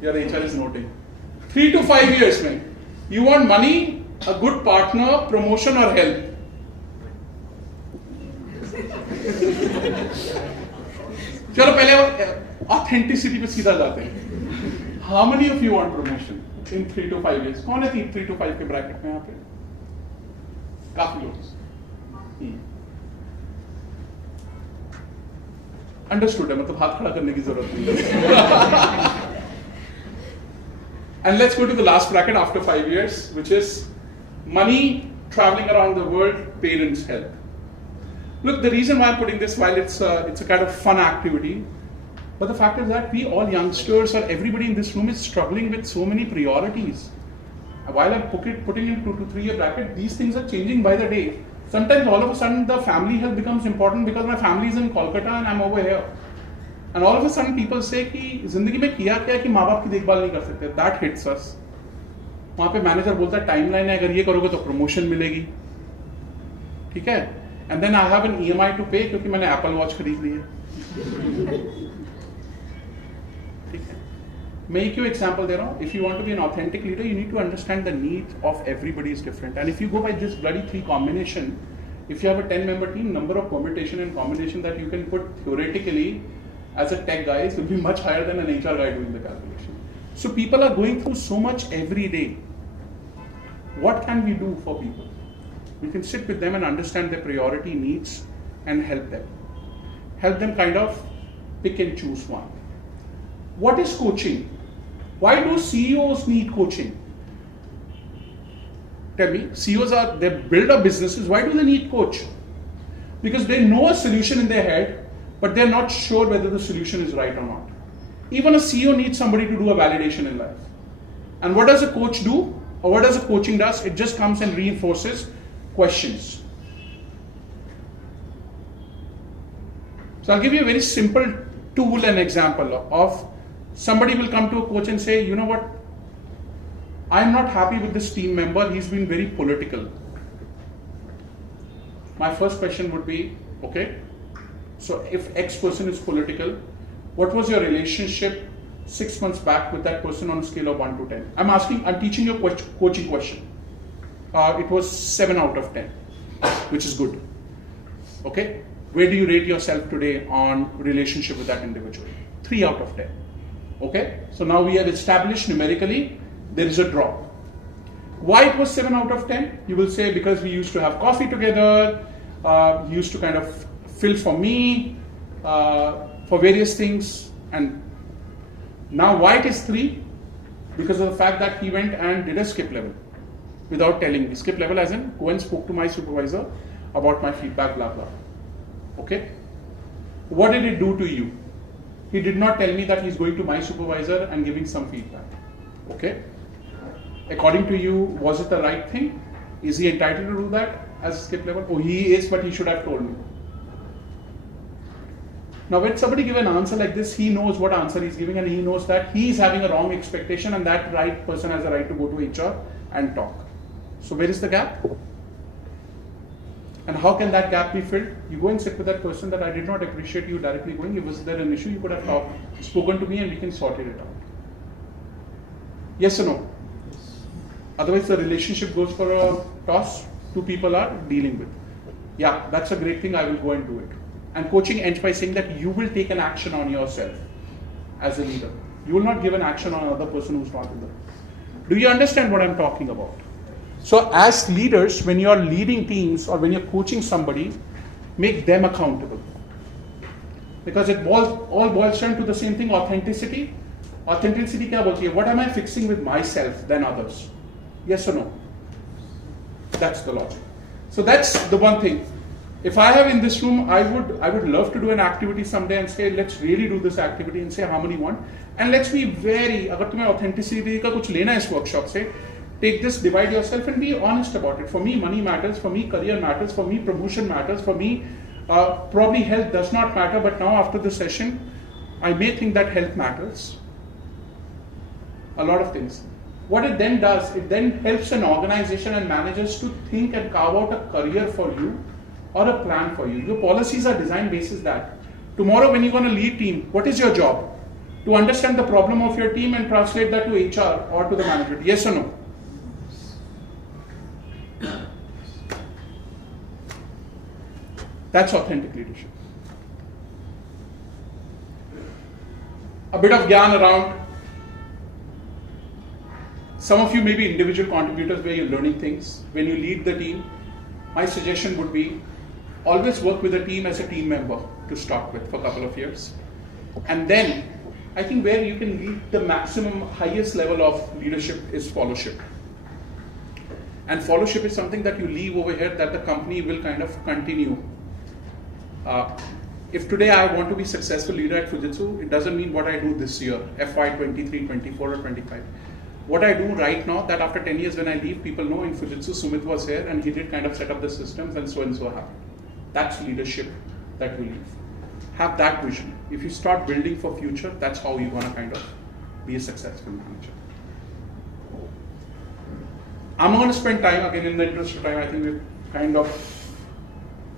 Your HR is noting. 3 to 5 years, man. You want money, a good partner, promotion or help? चलो पहले authenticity पे सीधा जाते हैं. How many of you want promotion in 3 to 5 years? कौन है 3 to 5 के bracket में यहाँ पे? काफी लोग. अंडरस्टूड है, मतलब हाथ खड़ा करने की जरूरत नहीं है. And let's go to the last bracket after 5 years, which is money, traveling around the world, parents' help. Look, the reason why I'm putting this, while it's a kind of fun activity, but the fact is that we all youngsters or everybody in this room is struggling with so many priorities. While I'm putting in 2 to 3 year bracket, these things are changing by the day. Sometimes all of a sudden the family health becomes important because my family is in Kolkata and I'm over here. And all of a sudden people say कि जिंदगी में किया क्या कि माँ बाप की देखभाल नहीं कर सकते. That hits us. वहाँ पे मैनेजर बोलता है टाइमलाइन है, अगर ये करोगे तो प्रमोशन मिलेगी. ठीक है? And then I have an EMI to pay क्योंकि मैंने Apple Watch खरीद ली है. ठीक है? मैं क्यों एग्जाम्पल दे रहा हूँ? If you want to be an authentic leader, you need to understand the needs of everybody is different. And if you go by this bloody 3 combination, if you have a 10-member team, number of permutation and combination that you can put theoretically as a tech guy will be much higher than an HR guy doing the calculation. So people are going through so much every day. What can we do for people? We can sit with them and understand their priority needs and help them. Help them kind of pick and choose one. What is coaching? Why do CEOs need coaching? Tell me, CEOs they build up businesses. Why do they need coach? Because they know a solution in their head, but they're not sure whether the solution is right or not. Even a CEO needs somebody to do a validation in life. And what does a coach do? Or what does a coaching does? It just comes and reinforces questions. So I'll give you a very simple tool and example of somebody will come to a coach and say, you know what, I'm not happy with this team member, he's been very political. My first question would be, okay, so if X person is political, what was your relationship 6 months back with that person on a scale of 1 to 10? I'm teaching you a coaching question. It was 7 out of 10, which is good. Okay? where do you rate yourself today on relationship with that individual? 3 out of 10. Okay, so now we have established numerically there is a drop. Why it was 7 out of 10? You will say because we used to have coffee together, he used to kind of fill for me, for various things, and now why it is 3? Because of the fact that he went and did a skip level without telling me. Skip level as in go and spoke to my supervisor about my feedback, blah blah. Okay? What did it do to you? He did not tell me that he's going to my supervisor and giving some feedback. Okay? According to you, was it the right thing? Is he entitled to do that as a skip level? Oh, he is, but he should have told me. Now, when somebody gives an answer like this, he knows what answer he's giving and he knows that he is having a wrong expectation and that right person has a right to go to HR and talk. So, where is the gap? And how can that gap be filled? You go and sit with that person that I did not appreciate you directly going. If was there an issue, you could have spoken to me and we can sort it out. Yes or no? Otherwise, the relationship goes for a toss. 2 people are dealing with. Yeah, that's a great thing. I will go and do it. And coaching ends by saying that you will take an action on yourself as a leader. You will not give an action on another person who's not in there. Do you understand what I'm talking about? So as leaders, when you're leading teams or when you're coaching somebody, make them accountable. Because it all boils down to the same thing, authenticity. Authenticity kya bolti hai? What am I fixing with myself than others? Yes or no? That's the logic. So that's the one thing. If I have in this room, I would love to do an activity someday and say, let's really do this activity and say how many want. And let's be very, अगर तुम्हें authenticity का कुछ लेना है इस workshop से, take this, divide yourself and be honest about it. For me, money matters. For me, career matters. For me, promotion matters. For me, probably health does not matter. But now after the session, I may think that health matters. A lot of things. What it then does, it then helps an organization and managers to think and carve out a career for you or a plan for you. Your policies are designed basis that. Tomorrow when you're going to lead team, what is your job? To understand the problem of your team and translate that to HR or to the management. Yes or no? That's authentic leadership. A bit of gyan around. Some of you may be individual contributors where you're learning things. When you lead the team, my suggestion would be always work with a team as a team member to start with for a couple of years. And then, I think where you can lead the maximum, highest level of leadership is followership. And followership is something that you leave over here that the company will kind of continue. If today I want to be successful leader at Fujitsu, it doesn't mean what I do this year, FY 23, 24 or 25. What I do right now, that after 10 years when I leave, people know in Fujitsu, Sumit was here and he did kind of set up the systems and so happened. That's leadership that you leave. Have that vision. If you start building for future, that's how you're going to kind of be a successful manager. I'm going to spend time, again in the interest of time, I think we're kind of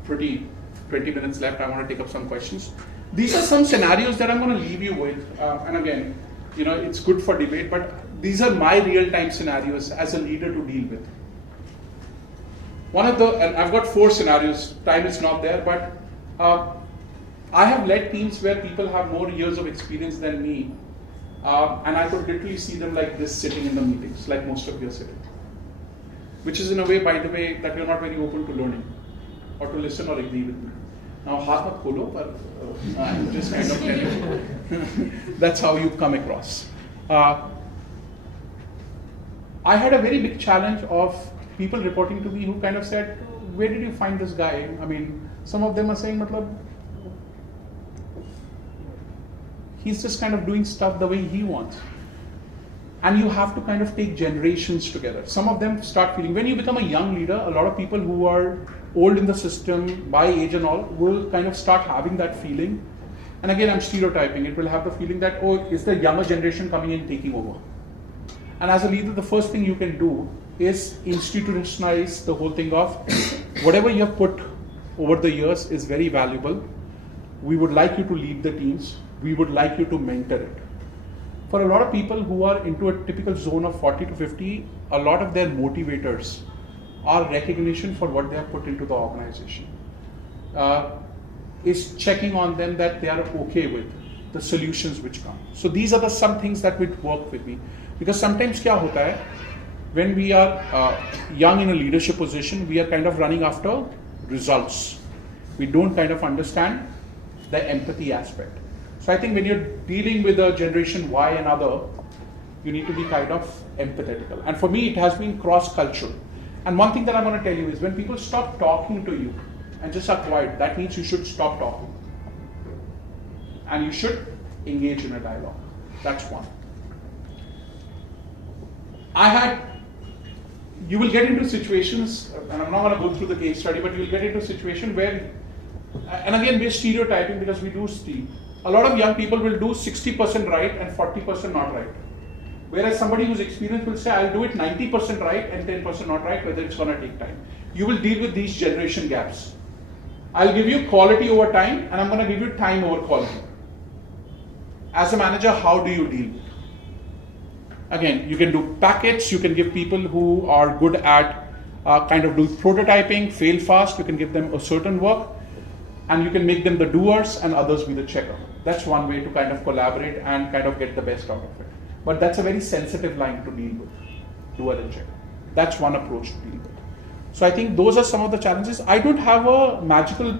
pretty 20 minutes left. I want to take up some questions. These are some scenarios that I'm going to leave you with. And again, you know, it's good for debate, but these are my real-time scenarios as a leader to deal with. And I've got 4 scenarios. Time is not there, but I have led teams where people have more years of experience than me, and I could literally see them like this sitting in the meetings, like most of you are sitting. Which is in a way, by the way, that you're not very open to learning, or to listen or agree with me. Now, हाथ मत खोलो, but I'm just kind of telling you. That's how you come across. I had a very big challenge of people reporting to me who kind of said, where did you find this guy? I mean, some of them are saying, he's just kind of doing stuff the way he wants. And you have to kind of take generations together. Some of them start feeling, when you become a young leader, a lot of people who are old in the system, by age and all, will kind of start having that feeling. And again, I'm stereotyping. It will have the feeling that, oh, is the younger generation coming in taking over? And as a leader, the first thing you can do is institutionalize the whole thing of whatever you have put over the years is very valuable. We would like you to lead the teams. We would like you to mentor it. For a lot of people who are into a typical zone of 40 to 50, a lot of their motivators are recognition for what they have put into the organization. is checking on them that they are okay with the solutions which come. So these are the some things that would work with me. Because sometimes क्या होता है, when we are young in a leadership position, we are kind of running after results. We don't kind of understand the empathy aspect. So I think when you're dealing with a generation Y and other, you need to be kind of empathetical. And for me, it has been cross-cultural. And one thing that I'm going to tell you is when people stop talking to you and just are quiet, that means you should stop talking. And you should engage in a dialogue. That's one. You will get into situations, and I'm not going to go through the case study, but you'll get into a situation where, and again, we're stereotyping because we do steal. A lot of young people will do 60% right and 40% not right. Whereas somebody who's experienced will say, I'll do it 90% right and 10% not right, whether it's going to take time. You will deal with these generation gaps. I'll give you quality over time, and I'm going to give you time over quality. As a manager, how do you deal with it? Again, you can do packets, you can give people who are good at kind of do prototyping, fail fast, you can give them a certain work, and you can make them the doers and others be the checker. That's one way to kind of collaborate and kind of get the best out of it. But that's a very sensitive line to deal with, doer and checker. That's one approach to deal with. So I think those are some of the challenges. I don't have a magical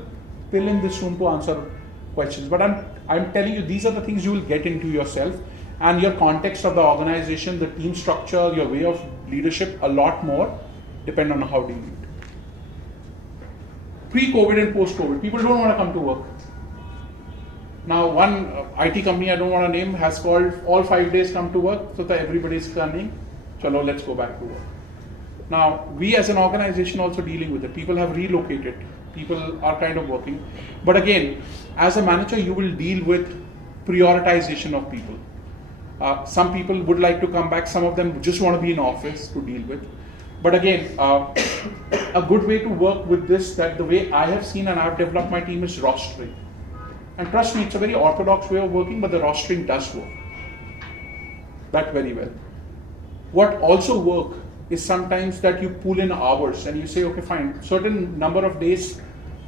pill in this room to answer questions, but I'm telling you, these are the things you will get into yourself and your context of the organization, the team structure, your way of leadership, a lot more depend on how do you lead. Pre-COVID and post-COVID, people don't want to come to work. Now, one IT company I don't want to name has called all 5 days come to work, so that everybody's coming. Chalo, let's go back to work. Now, we as an organization also dealing with it. People have relocated. People are kind of working. But again, as a manager, you will deal with prioritization of people. Some people would like to come back. Some of them just want to be in office to deal with. But again, a good way to work with this, that the way I have seen and I've developed my team is rostering. And trust me, it's a very orthodox way of working, but the rostering does work. That very well. What also work is sometimes that you pull in hours and you say, okay, fine, certain number of days,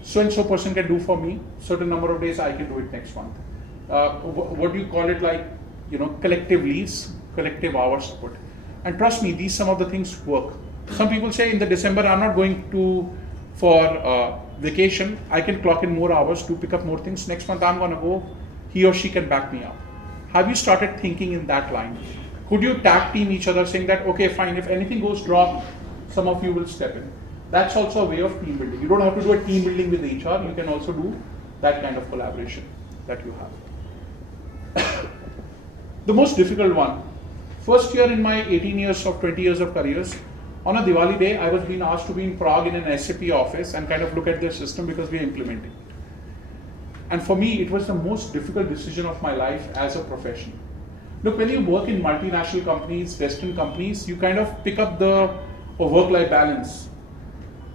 so-and-so person can do for me, certain number of days I can do it next month. What do you call it, like, collective leaves, collective hours put. And trust me, these some of the things work. Some people say in the December, I'm not going for vacation, I can clock in more hours to pick up more things. Next month I'm going to go, he or she can back me up. Have you started thinking in that line? Could you tag team each other saying that, okay, fine, if anything goes wrong, some of you will step in. That's also a way of team building. You don't have to do a team building with HR, you can also do that kind of collaboration that you have. The most difficult one, first year in my 18 years of 20 years of careers, on a Diwali day, I was being asked to be in Prague in an SAP office and kind of look at their system because we are implementing it. And for me, it was the most difficult decision of my life as a professional. Look, when you work in multinational companies, Western companies, you kind of pick up the work-life balance.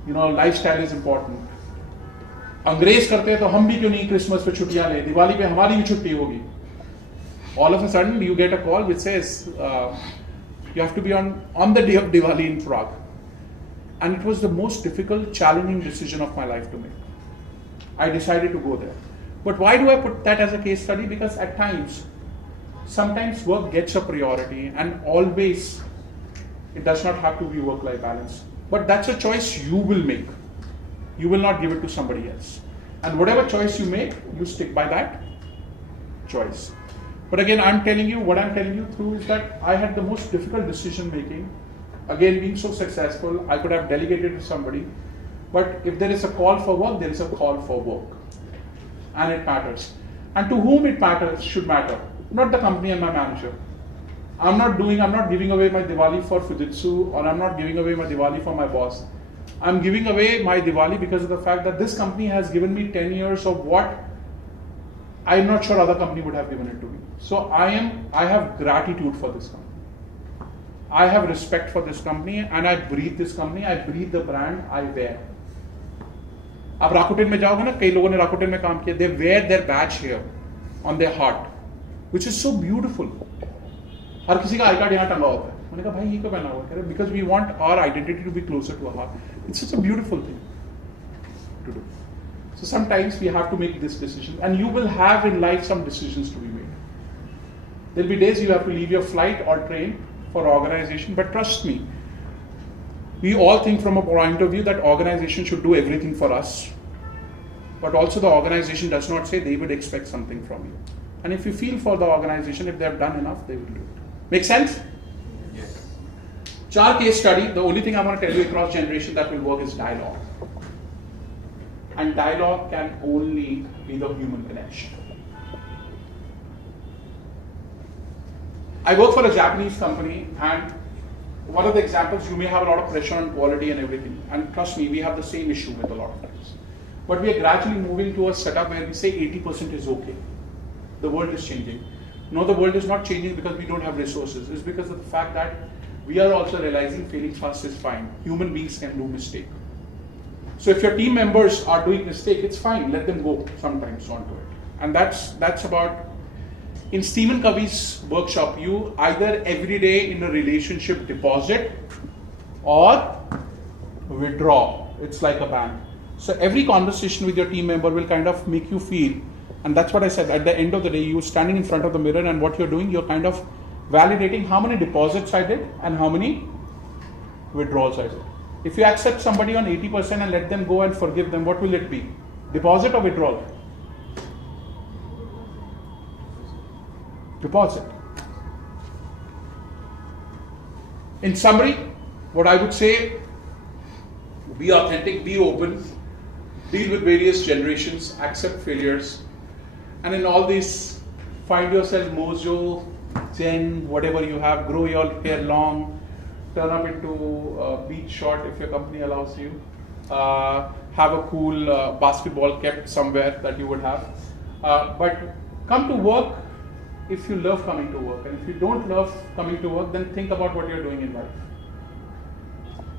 Lifestyle is important. अंग्रेज करते हैं तो हम भी क्यों नहीं Christmas पे छुट्टियां लें, दिवाली पे हमारी भी छुट्टी होगी. All of a sudden, you get a call which says you have to be on the day of Diwali in Prague. And it was the most difficult, challenging decision of my life to make. I decided to go there. But why do I put that as a case study? Because at times, sometimes work gets a priority, and always it does not have to be work-life balance. But that's a choice you will make. You will not give it to somebody else. And whatever choice you make, you stick by that choice. But again, what I'm telling you through is that I had the most difficult decision making. Again, being so successful, I could have delegated to somebody. But if there is a call for work, there is a call for work. And it matters. And to whom it matters should matter. Not the company and my manager. I'm not giving away my Diwali for Fujitsu, or I'm not giving away my Diwali for my boss. I'm giving away my Diwali because of the fact that this company has given me 10 years of what I'm not sure other company would have given it to me. So I have gratitude for this company. I have respect for this company, and I breathe this company. I breathe the brand I wear. आप Rakuten में जाओगे ना, कई लोगों ने Rakuten में काम किया. They wear their badge here on their heart, which is so beautiful. हर किसी का आई कार्ड यहाँ टंगा होता है. मैंने कहा भाई ये क्यों पहना हुआ? कह रहे because we want our identity to be closer to our heart. It's such a beautiful thing to do. So sometimes we have to make this decision, and you will have in life some decisions to be made. There'll be days you have to leave your flight or train for organization, but trust me, we all think from a point of view that organization should do everything for us. But also the organization does not say they would expect something from you. And if you feel for the organization, if they have done enough, they will do it. Make sense? Yes. 4 case study, the only thing I want to tell you across generation that will work is dialogue. And dialogue can only be the human connection. I work for a Japanese company, and one of the examples, you may have a lot of pressure on quality and everything. And trust me, we have the same issue with a lot of times. But we are gradually moving to a setup where we say 80% is okay. The world is changing. No, the world is not changing because we don't have resources. It's because of the fact that we are also realizing failing fast is fine. Human beings can do mistake. So if your team members are doing mistake, it's fine. Let them go sometimes onto it. And that's about, in Stephen Covey's workshop, you either every day in a relationship deposit or withdraw. It's like a bank. So every conversation with your team member will kind of make you feel, and that's what I said, at the end of the day, you're standing in front of the mirror, and what you're doing, you're kind of validating how many deposits I did and how many withdrawals I did. If you accept somebody on 80% and let them go and forgive them, what will it be? Deposit or withdrawal? Deposit. In summary, what I would say, be authentic, be open, deal with various generations, accept failures, and in all this, find yourself mojo, zen, whatever you have, grow your hair long, turn up into a beach short if your company allows you, have a cool basketball kept somewhere that you would have, but come to work if you love coming to work, and if you don't love coming to work, then think about what you're doing in life.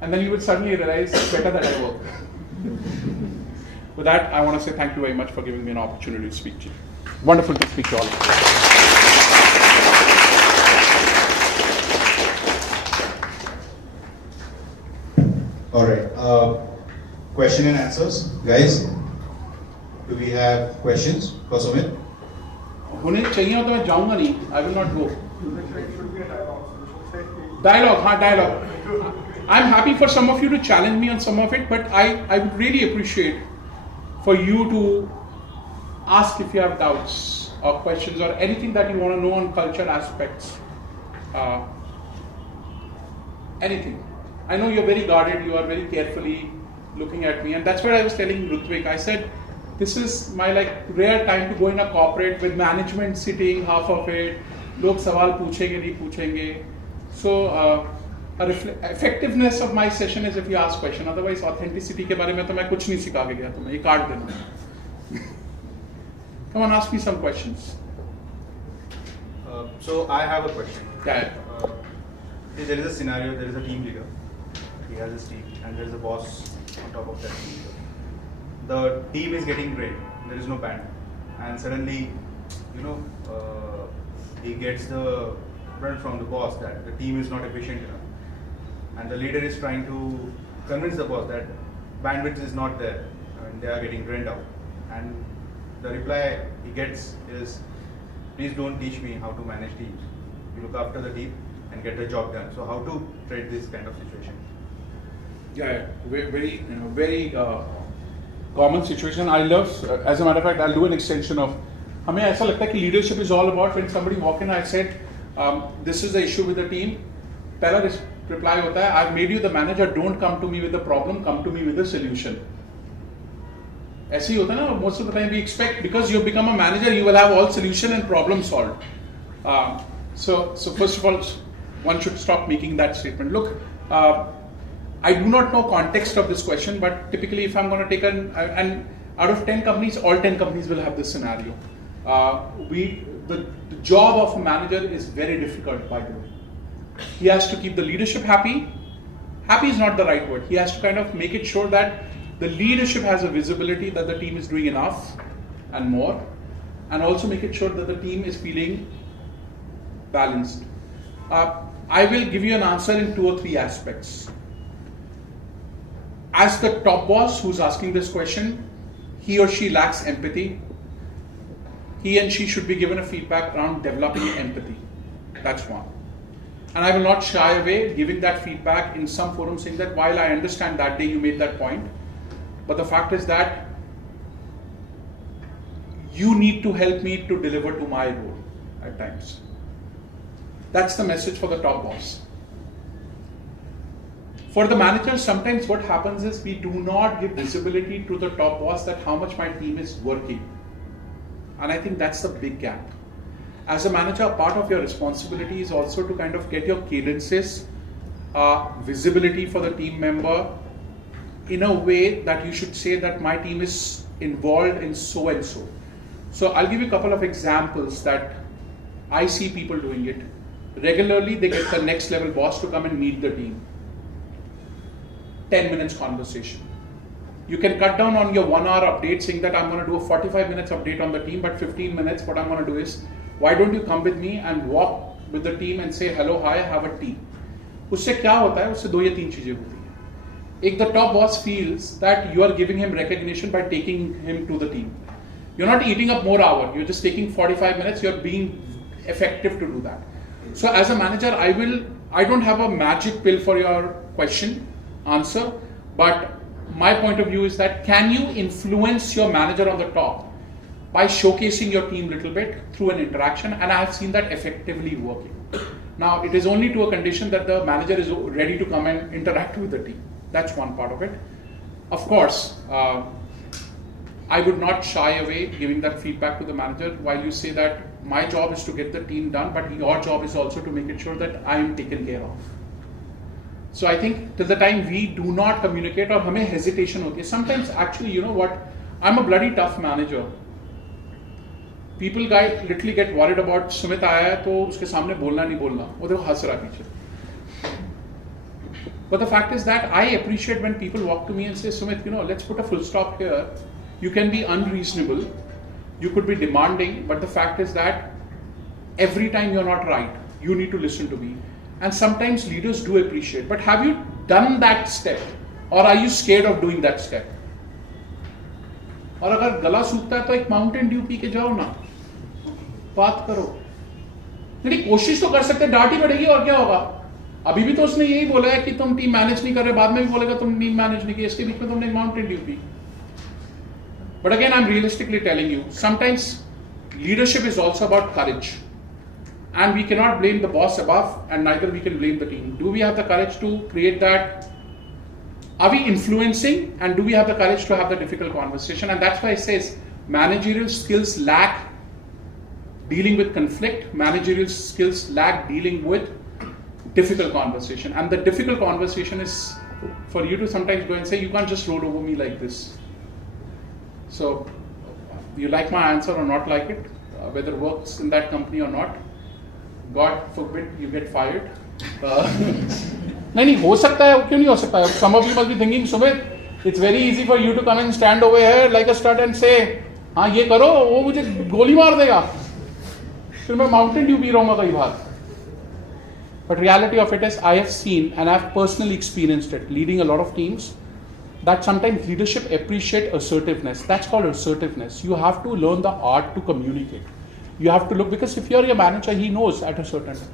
And then you will suddenly realize it's better that I work. With that, I want to say thank you very much for giving me an opportunity to speak to you. Wonderful to speak to all of you. All right. Question and answers, guys. Do we have questions for Sumit? उन्हें चाहिए हो तो मैं जाऊंगा नहीं. I will not go. Dialogue, dialogue. I'm happy for some of you to challenge me on some of it, but I would really appreciate for you to ask if you have doubts or questions or anything that you want to know on culture aspects. Anything. I know you're very guarded, you are very carefully looking at me, and that's what I was telling Rutvik. I said, this is my rare time to go in a corporate with management sitting, half of it, log sawal पूछेंगे नहीं पूछेंगे. So effectiveness of my session is if you ask question. Otherwise, authenticity के बारे में तो मैं कुछ नहीं सिखा के गया तुम्हें. ये काट देना. Come on, ask me some questions. So I have a question. Yeah. There is a scenario. There is a team leader. He has his team, and there is a boss on top of that team leader. The team is getting great. There is no band, and suddenly, he gets the front from the boss that the team is not efficient enough, and the leader is trying to convince the boss that bandwidth is not there, and they are getting drained out. And the reply he gets is, "Please don't teach me how to manage teams. You look after the team and get the job done." So how to trade this kind of situation? Yeah, very common situation. I love, as a matter of fact, I'll do an extension of. हमें ऐसा लगता है कि leadership is all about when somebody walk in. I said, this is the issue with the team. पहला reply होता है, I've made you the manager. Don't come to me with the problem. Come to me with the solution. ऐसे ही होता है ना. Most of the time we expect because you become a manager, you will have all solution and problem solved. So first of all, one should stop making that statement. Look, I do not know context of this question, but typically if I'm going to take and out of 10 companies, all 10 companies will have this scenario. The job of a manager is very difficult, by the way. He has to keep the leadership happy. Happy is not the right word. He has to kind of make it sure that the leadership has a visibility that the team is doing enough and more, and also make it sure that the team is feeling balanced. I will give you an answer in 2 or 3 aspects. As the top boss who's asking this question, he or she lacks empathy, he and she should be given a feedback around developing empathy. That's one. And I will not shy away giving that feedback in some forum, saying that while I understand that day you made that point, but the fact is that you need to help me to deliver to my role at times. That's the message for the top boss. For the managers, sometimes what happens is we do not give visibility to the top boss that how much my team is working. And I think that's the big gap. As a manager, part of your responsibility is also to kind of get your cadences, visibility for the team member in a way that you should say that my team is involved in so and so. So I'll give you a couple of examples that I see people doing it. Regularly, they get the next level boss to come and meet the team. 10 minutes conversation. You can cut down on your 1 hour update saying that I'm going to do a 45 minutes update on the team, but 15 minutes, what I'm going to do is, why don't you come with me and walk with the team and say, hello, hi, have a tea. उससे क्या होता है? उससे 2 या 3 चीजें होती हैं. एक, the top boss feels that you are giving him recognition by taking him to the team. You're not eating up more hour. You're just taking 45 minutes. You're being effective to do that. So as a manager, I don't have a magic pill for your question, answer, but my point of view is that can you influence your manager on the top by showcasing your team a little bit through an interaction, and I have seen that effectively working. Now, it is only to a condition that the manager is ready to come and interact with the team. That's one part of it. Of course, I would not shy away giving that feedback to the manager while you say that my job is to get the team done, but your job is also to make it sure that I am taken care of. So I think till the time we do not communicate or हमें hesitation होती है. Sometimes actually, you know what, I'm a bloody tough manager. People literally get worried about Sumit आया है तो उसके सामने बोलना नहीं बोलना. वो देखो हंस रहा पीछे. But the fact is that I appreciate when people walk to me and say, Sumit, you know, let's put a full stop here. You can be unreasonable. You could be demanding, but the fact is that every time you're not right, you need to listen to me. And sometimes leaders do appreciate. But have you done that step? Or are you scared of doing that step? और अगर गला सूखता है तो एक Mountain Dew P के जाओ ना, बात करो. नहीं, कोशिश तो कर सकते, डांट ही पड़ेगी और क्या होगा. अभी भी तो उसने यही बोला है कि तुम टीम मैनेज नहीं कर रहे, बाद में भी बोलेगा तुम टीम मैनेज नहीं की, इसके बीच में तुमने एक Mountain Dew P. But again, I'm realistically telling you, sometimes leadership is also about courage. And we cannot blame the boss above, and neither we can blame the team. Do we have the courage to create that? Are we influencing, and do we have the courage to have the difficult conversation? And that's why it says managerial skills lack dealing with conflict, managerial skills lack dealing with difficult conversation. And the difficult conversation is for you to sometimes go and say, you can't just roll over me like this. So, you like my answer or not like it, whether it works in that company or not, God forbid you get fired. नहीं हो सकता है, क्यों नहीं हो सकता है? Some of you must be thinking, Sumit, it's very easy for you to come and stand over here like a stud and say, हाँ ये करो, वो मुझे गोली मार देगा, फिर मैं माउंटेन ड्यू पी रहूँगा कई बार. But reality of it is, I have seen and I have personally experienced it, leading a lot of teams, that sometimes leadership appreciate assertiveness. That's called assertiveness. You have to learn the art to communicate. You have to look, because if you're a manager, he knows at a certain time.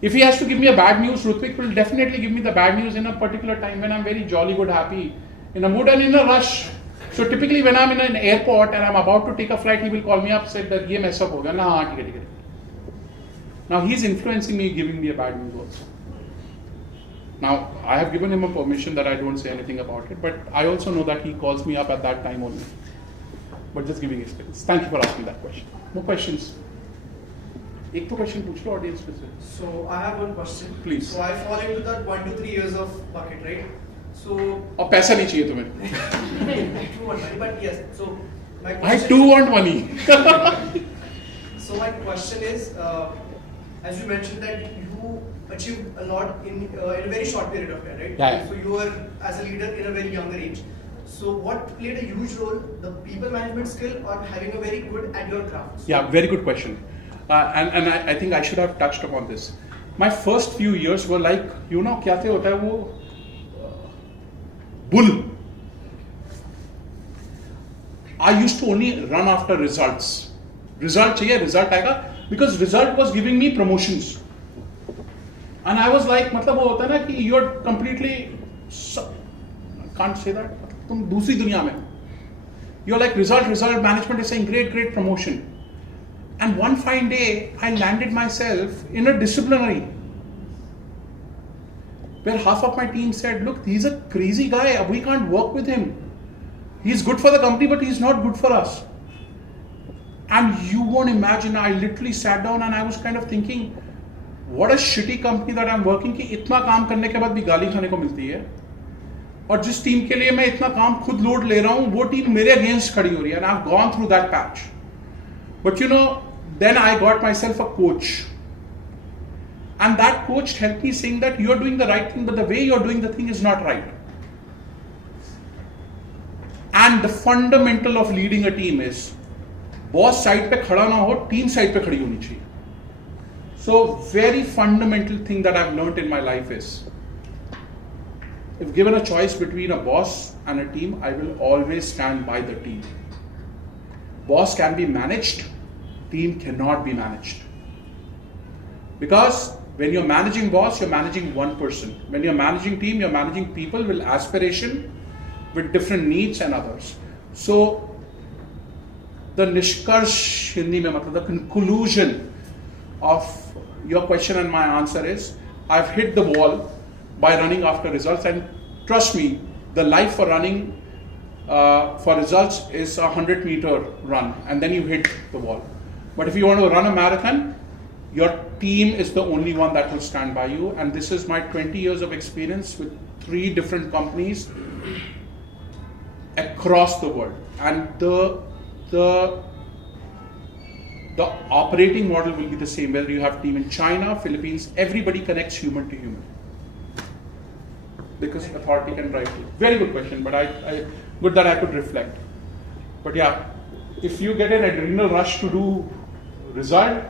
If he has to give me a bad news, Rutvik will definitely give me the bad news in a particular time when I'm very jolly, good, happy, in a mood and in a rush. So typically when I'm in an airport and I'm about to take a flight, he will call me up, say that ye mess up ho gaya. Na, haan, theek hai. Now he's influencing me, giving me a bad news also. Now I have given him a permission that I don't say anything about it, but I also know that he calls me up at that time only. But just giving experience. Thank you for asking that question. More questions? एक तो question पूछ लो audience में से. So I have one question. Please. So I fall into that 1 to 3 years of bucket, right? So. और पैसा नहीं चाहिए तुम्हें. I do want money, but yes. So my question. I do want money. So my question is, as you mentioned that you achieved a lot in a very short period of time, right? Yeah. So you were as a leader in a very younger age. So what played a huge role, the people management skill or having a very good at your craft? Yeah, very good question. And I think I should have touched upon this. My first few years were like, you know, क्या होता है वो bull. I used to only run after results. Result चाहिए, result आएगा, because result was giving me promotions. And I was like, मतलब वो होता है ना कि you're completely, can't say that, तुम दूसरी दुनिया में. You're like result, management is saying great promotion. And one fine day, I landed myself in a disciplinary where half of my team said, look, he's a crazy guy, we can't work with him. He's good for the company, but he's not good for us. And you won't imagine, I literally sat down and I was kind of thinking, what a shitty company that I'm working कि इतना काम करने के बाद भी गाली खाने को मिलती है. और जिस टीम के लिए मैं इतना काम खुद लोड ले रहा हूँ, वो टीम मेरे अगेंस्ट खड़ी हो रही है. And I've gone through that patch. But you know, then I got myself a coach. And that coach helped me saying that you're doing the right thing, but the way you're doing the thing is not right. And the fundamental of leading a team is, boss side पे खड़ा ना हो, team side पे खड़ी होनी चाहिए. So very fundamental thing that I've learned in my life is, if given a choice between a boss and a team, I will always stand by the team. Boss can be managed, team cannot be managed. Because when you're managing boss, you're managing one person. When you're managing team, you're managing people with aspiration, with different needs and others. So the nishkarsh Hindi mein matlab, the conclusion of your question and my answer is, I've hit the wall by running after results, and trust me, the life for running for results is a 100-meter run, and then you hit the wall. But if you want to run a marathon, your team is the only one that will stand by you. And this is my 20 years of experience with 3 different companies across the world. And the operating model will be the same, whether you have team in China, Philippines, everybody connects human to human. Because authority can drive you. Very good question, but I good that I could reflect. But yeah, if you get an adrenal rush to do result,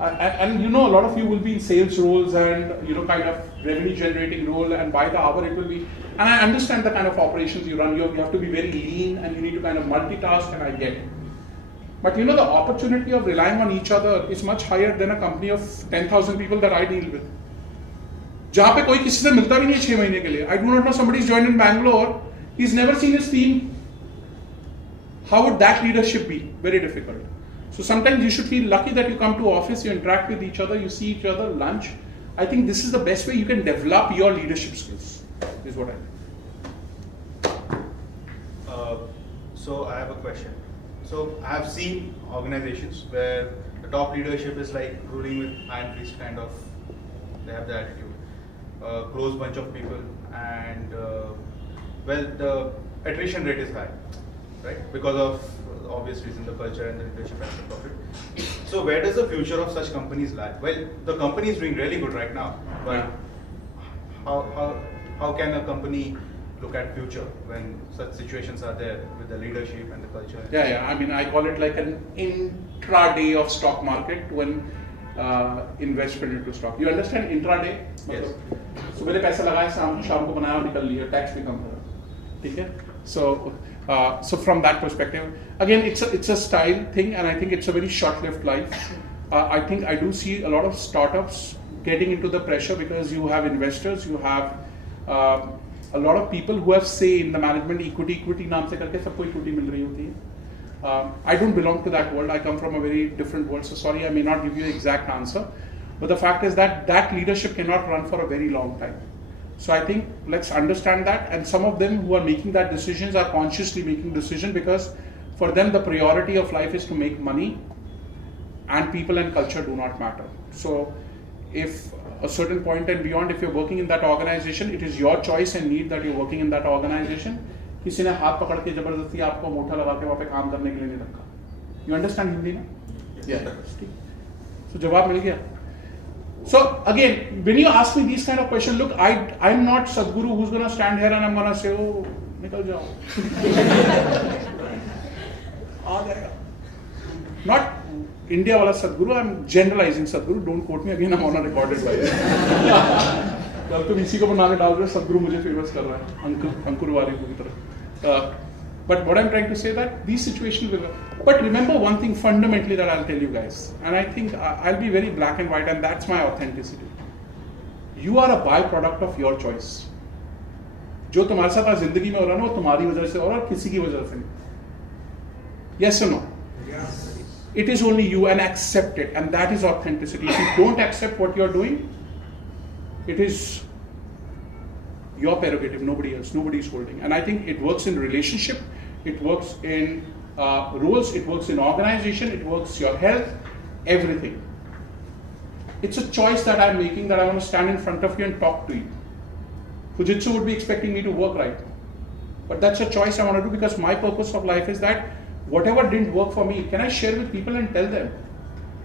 and you know, a lot of you will be in sales roles and, you know, kind of revenue generating role, and by the hour it will be, and I understand the kind of operations you run, you have to be very lean and you need to kind of multitask, and I get it. But you know, the opportunity of relying on each other is much higher than a company of 10,000 people that I deal with. जहाँ पे कोई किसी से मिलता भी नहीं 6 महीने के लिए. I do not know, somebody is joined in Bangalore, he's never seen his team. How would that leadership be? Very difficult. So sometimes you should feel lucky that you come to office, you interact with each other, you see each other, lunch. I think this is the best way you can develop your leadership skills, is what I think. So I have a question. So I have seen organizations where the top leadership is like ruling with iron fist kind of, they have the attitude. Close bunch of people, and well, the attrition rate is high, right? Because of the obvious reason, the culture and the leadership aspect of it. So where does the future of such companies lie? Well, the company is doing really good right now, but how can a company look at future when such situations are there with the leadership and the culture? Yeah. I mean, I call it like an intraday of stock market when investment into stock. You understand intraday? Yes. So मैंने पैसा लगाया, शाम को बनाया, निकल लिया, tax भी कम करा, ठीक है? So from that perspective, again, it's a style thing, and I think it's a very short-lived life. I think I do see a lot of startups getting into the pressure because you have investors, you have a lot of people who have say in the management. Equity नाम से करके सबको equity मिल रही होती है. I don't belong to that world. I come from a very different world. So sorry, I may not give you the exact answer. But the fact is that leadership cannot run for a very long time. So I think let's understand that. And some of them who are making that decisions are consciously making decisions because for them the priority of life is to make money, and people and culture do not matter. So if a certain point and beyond, if you're working in that organization, it is your choice and need that you're working in that organization. किसी ने हाथ पकड़ के जबरदस्ती आपको मोटा लगा के वहाँ पे काम करने के लिए नहीं रखा. You understand हिंदी ना? Yeah. So जवाब मिल गया. So again, when you ask me these kind of questions, look, I'm not Sadhguru who's going to stand here and I'm going to say, oh, निकल जाओ. आ जाएगा. Not India वाला Sadhguru. I'm generalizing Sadhguru. Don't quote me again. I'm on a recorded voice. जब तुम इसी को बना के डाल रहे हो, सदगुरु मुझे फेमस कर रहा है, अंकुर वाले की तरह. But what I'm trying to say that these situations will. But remember one thing fundamentally that I'll tell you guys, and I think I'll be very black and white, and that's my authenticity. You are a byproduct of your choice. जो तुम्हारे साथ आज जिंदगी में हो रहा है ना वो तुम्हारी वजह से और किसी की वजह से नहीं. Yes or no? Yes. It is only you, and accept it, and that is authenticity. If you don't accept what you're doing, it is your prerogative, nobody else, nobody is holding. And I think it works in relationship, it works in roles, it works in organization, it works your health, everything. It's a choice that I'm making, that I want to stand in front of you and talk to you. Fujitsu would be expecting me to work right. But that's a choice I want to do, because my purpose of life is that whatever didn't work for me, can I share with people and tell them?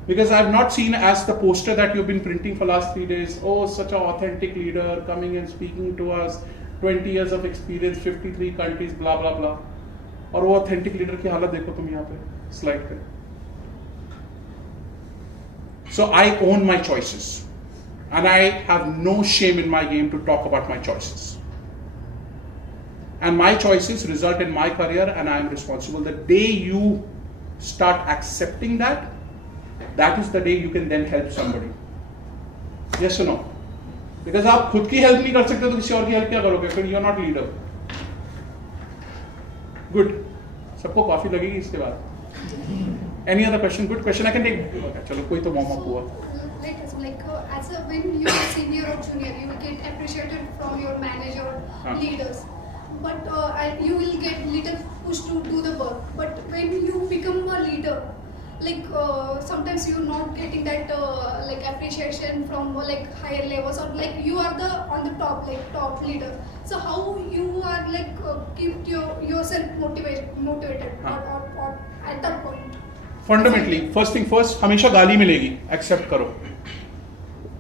Because I've not seen as the poster that you've been printing for last 3 days, oh, such an authentic leader coming and speaking to us, 20 years of experience, 53 countries, blah, blah, blah. और वो authentic leader की हालत देखो तुम यहाँ पे, slide पे. So I own my choices. And I have no shame in my game to talk about my choices. And my choices result in my career, and I am responsible. The day you start accepting that, that is the day you can then help somebody. Yes or no? Because आप खुद की help नहीं कर सकते तो किसी और की help क्या करोगे? फिर you're not leader. Good. सबको कॉफी लगेगी इसके बाद. Any other question? Good question. I can take. Okay, चलो कोई तो warm up हुआ. As a when you are senior or junior, you will get appreciated from your manager, leaders. But you will get little push to do the work. But when you become a leader, sometimes you're not getting that appreciation from higher levels, or you are the on the top leader. So how you are keep yourself motivated or at that point? Fundamentally, first thing first, हमेशा गाली मिलेगी, accept करो.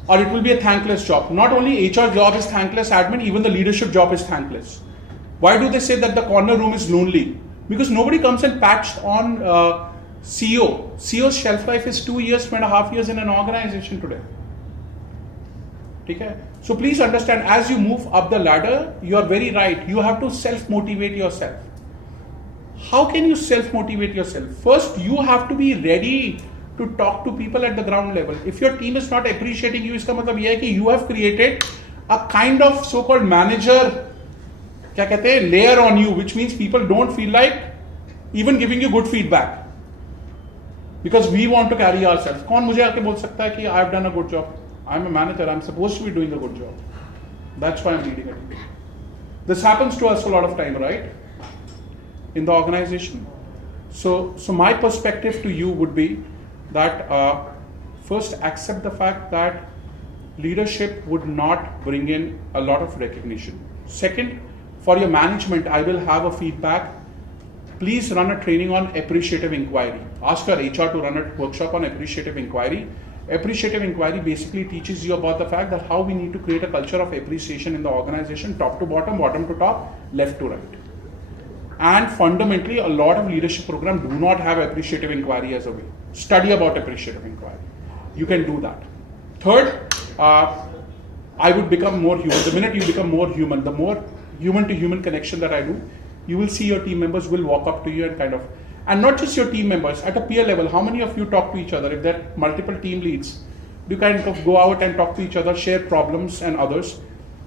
Or it will be a thankless job. Not only HR job is thankless, admin, even the leadership job is thankless. Why do they say that the corner room is lonely? Because nobody comes and patched on CEO. CEO's shelf life is 2 years, 2.5 years in an organization today. Okay? So please understand, as you move up the ladder, you are very right. You have to self-motivate yourself. How can you self-motivate yourself? First, you have to be ready to talk to people at the ground level. If your team is not appreciating you, इसका मतलब ये है कि you have created a kind of so-called manager, क्या कहते हैं, layer on you, which means people don't feel like even giving you good feedback. Because we want to carry ourselves. कौन मुझे आके बोल सकता है कि I have done a good job? I'm a manager, I'm supposed to be doing a good job. That's why I'm leading a team. This happens to us a lot of time, right? In the organization. So my perspective to you would be that first accept the fact that leadership would not bring in a lot of recognition. Second, for your management, I will have a feedback. Please run a training on appreciative inquiry. Ask your HR to run a workshop on appreciative inquiry. Appreciative inquiry basically teaches you about the fact that how we need to create a culture of appreciation in the organization, top to bottom, bottom to top, left to right. And fundamentally, a lot of leadership programs do not have appreciative inquiry as a way. Study about appreciative inquiry. You can do that. Third, I would become more human. The minute you become more human, the more human to human connection that I do, you will see your team members will walk up to you and not just your team members, at a peer level, how many of you talk to each other? If there are multiple team leads, you kind of go out and talk to each other, share problems and others.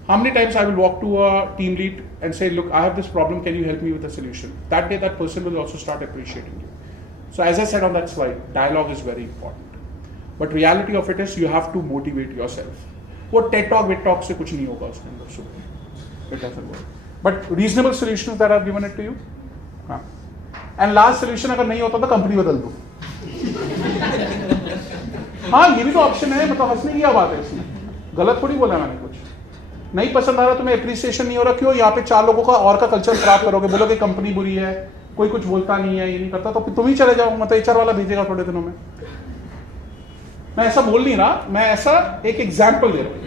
How many times I will walk to a team lead and say, look, I have this problem, can you help me with the solution? That day, that person will also start appreciating you. So as I said on that slide, dialogue is very important. But reality of it is, you have to motivate yourself. वो TED Talk, WIT Talk से कुछ नहीं होगा उसके अंदर, so it doesn't work. But reasonable solutions that I've given it to you. हाँ. And last solution अगर नहीं होता तो कंपनी बदल दो. हाँ, ये भी तो ऑप्शन है, मतलब हंसने की क्या बात है इसमें? गलत थोड़ी बोला मैंने कुछ. नहीं पसंद आ रहा, तुम्हें एप्रिसिएशन नहीं हो रहा, क्यों यहाँ पे 4 लोगों का और का कल्चर खराब करोगे? बोलोगे कंपनी बुरी है, कोई कुछ बोलता नहीं है, ये नहीं करता, तो फिर तुम ही चले जाओ, मतलब एचआर वाला भेजेगा थोड़े दिनों में. मैं ऐसा बोल नहीं रहा, मैं ऐसा एक एग्जाम्पल दे रहा हूँ.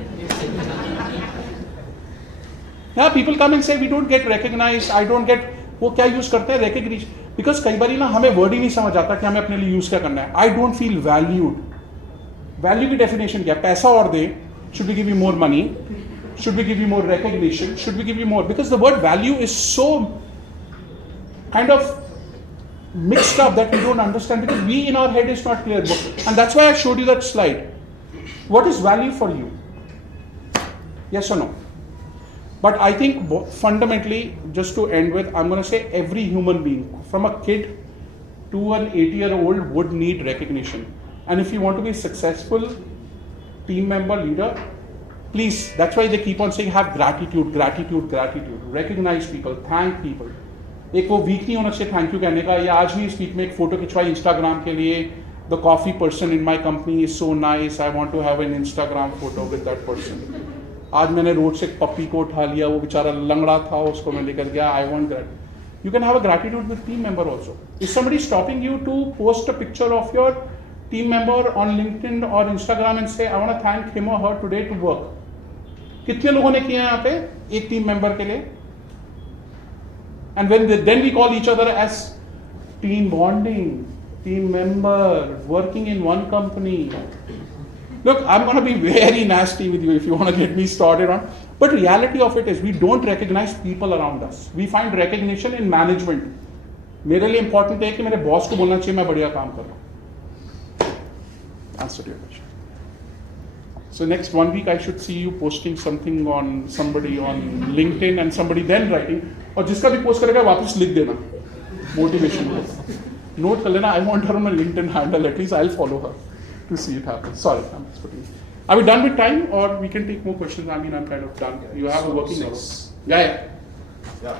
People come and say we don't get recognized, I don't get, वो क्या यूज करते हैं, रिकॉग्निशन. बिकॉज कई बार ना हमें वर्ड ही नहीं समझ आता कि हमें अपने लिए यूज क्या करना है. I don't feel valued. Value की डेफिनेशन क्या है? पैसा और दे. Should we give you more money? Should we give you more recognition? Should we give you more? Because the word value is so kind of mixed up that we don't understand because we in our head is not clear. And that's why I showed you that slide. What is value for you? Yes or no? But I think fundamentally, just to end with, I'm going to say every human being, from a kid to an 80-year-old, would need recognition. And if you want to be a successful team member, leader, please, that's why they keep on saying have gratitude, gratitude, gratitude. Recognize people, thank people. एक वो week नहीं होना चाहिए thank you कहने का, या आज भी इस वीक में एक फोटो खिंचवाई इंस्टाग्राम के लिए, the coffee person in my company is so nice, I want to have an Instagram photo with that person. आज मैंने रोड से एक पप्पी को उठा लिया, वो बेचारा लंगड़ा था, उसको मैं लेकर गया, I want gratitude. You can have a gratitude with team member also. Is somebody stopping you to post a picture of your team member on LinkedIn or Instagram and say, I want to thank him or her today to work? कितने लोगों ने किया यहाँ पे एक team member के लिए? And then we call each other as team bonding, team member, working in one company. Look, I'm going to be very nasty with you if you want to get me started on. But reality of it is we don't recognize people around us. We find recognition in management. मेरे लिए important है कि मेरे boss को बोलना चाहिए मैं बढ़िया काम कर रहा हूँ. Answer to your question. So next 1 week I should see you posting something on somebody on LinkedIn and somebody then writing. और जिसका भी post करेगा वापस लिख देना motivation को. Note कर लेना I want her on a LinkedIn handle, at least I'll follow her to see it happen. Sorry, I'm just putting it. Are we done with time or we can take more questions? I mean, I'm kind of done. You have a working hour. Yeah.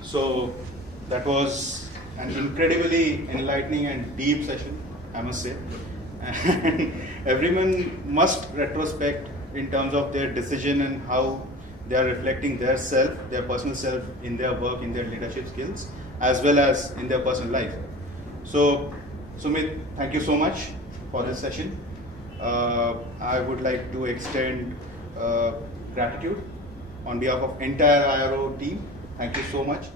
So that was an incredibly enlightening and deep session, I must say. And everyone must retrospect in terms of their decision and how they are reflecting their self, their personal self in their work, in their leadership skills, as well as in their personal life. So, Sumit, thank you so much for this session. I would like to extend gratitude on behalf of entire IRO team. Thank you so much.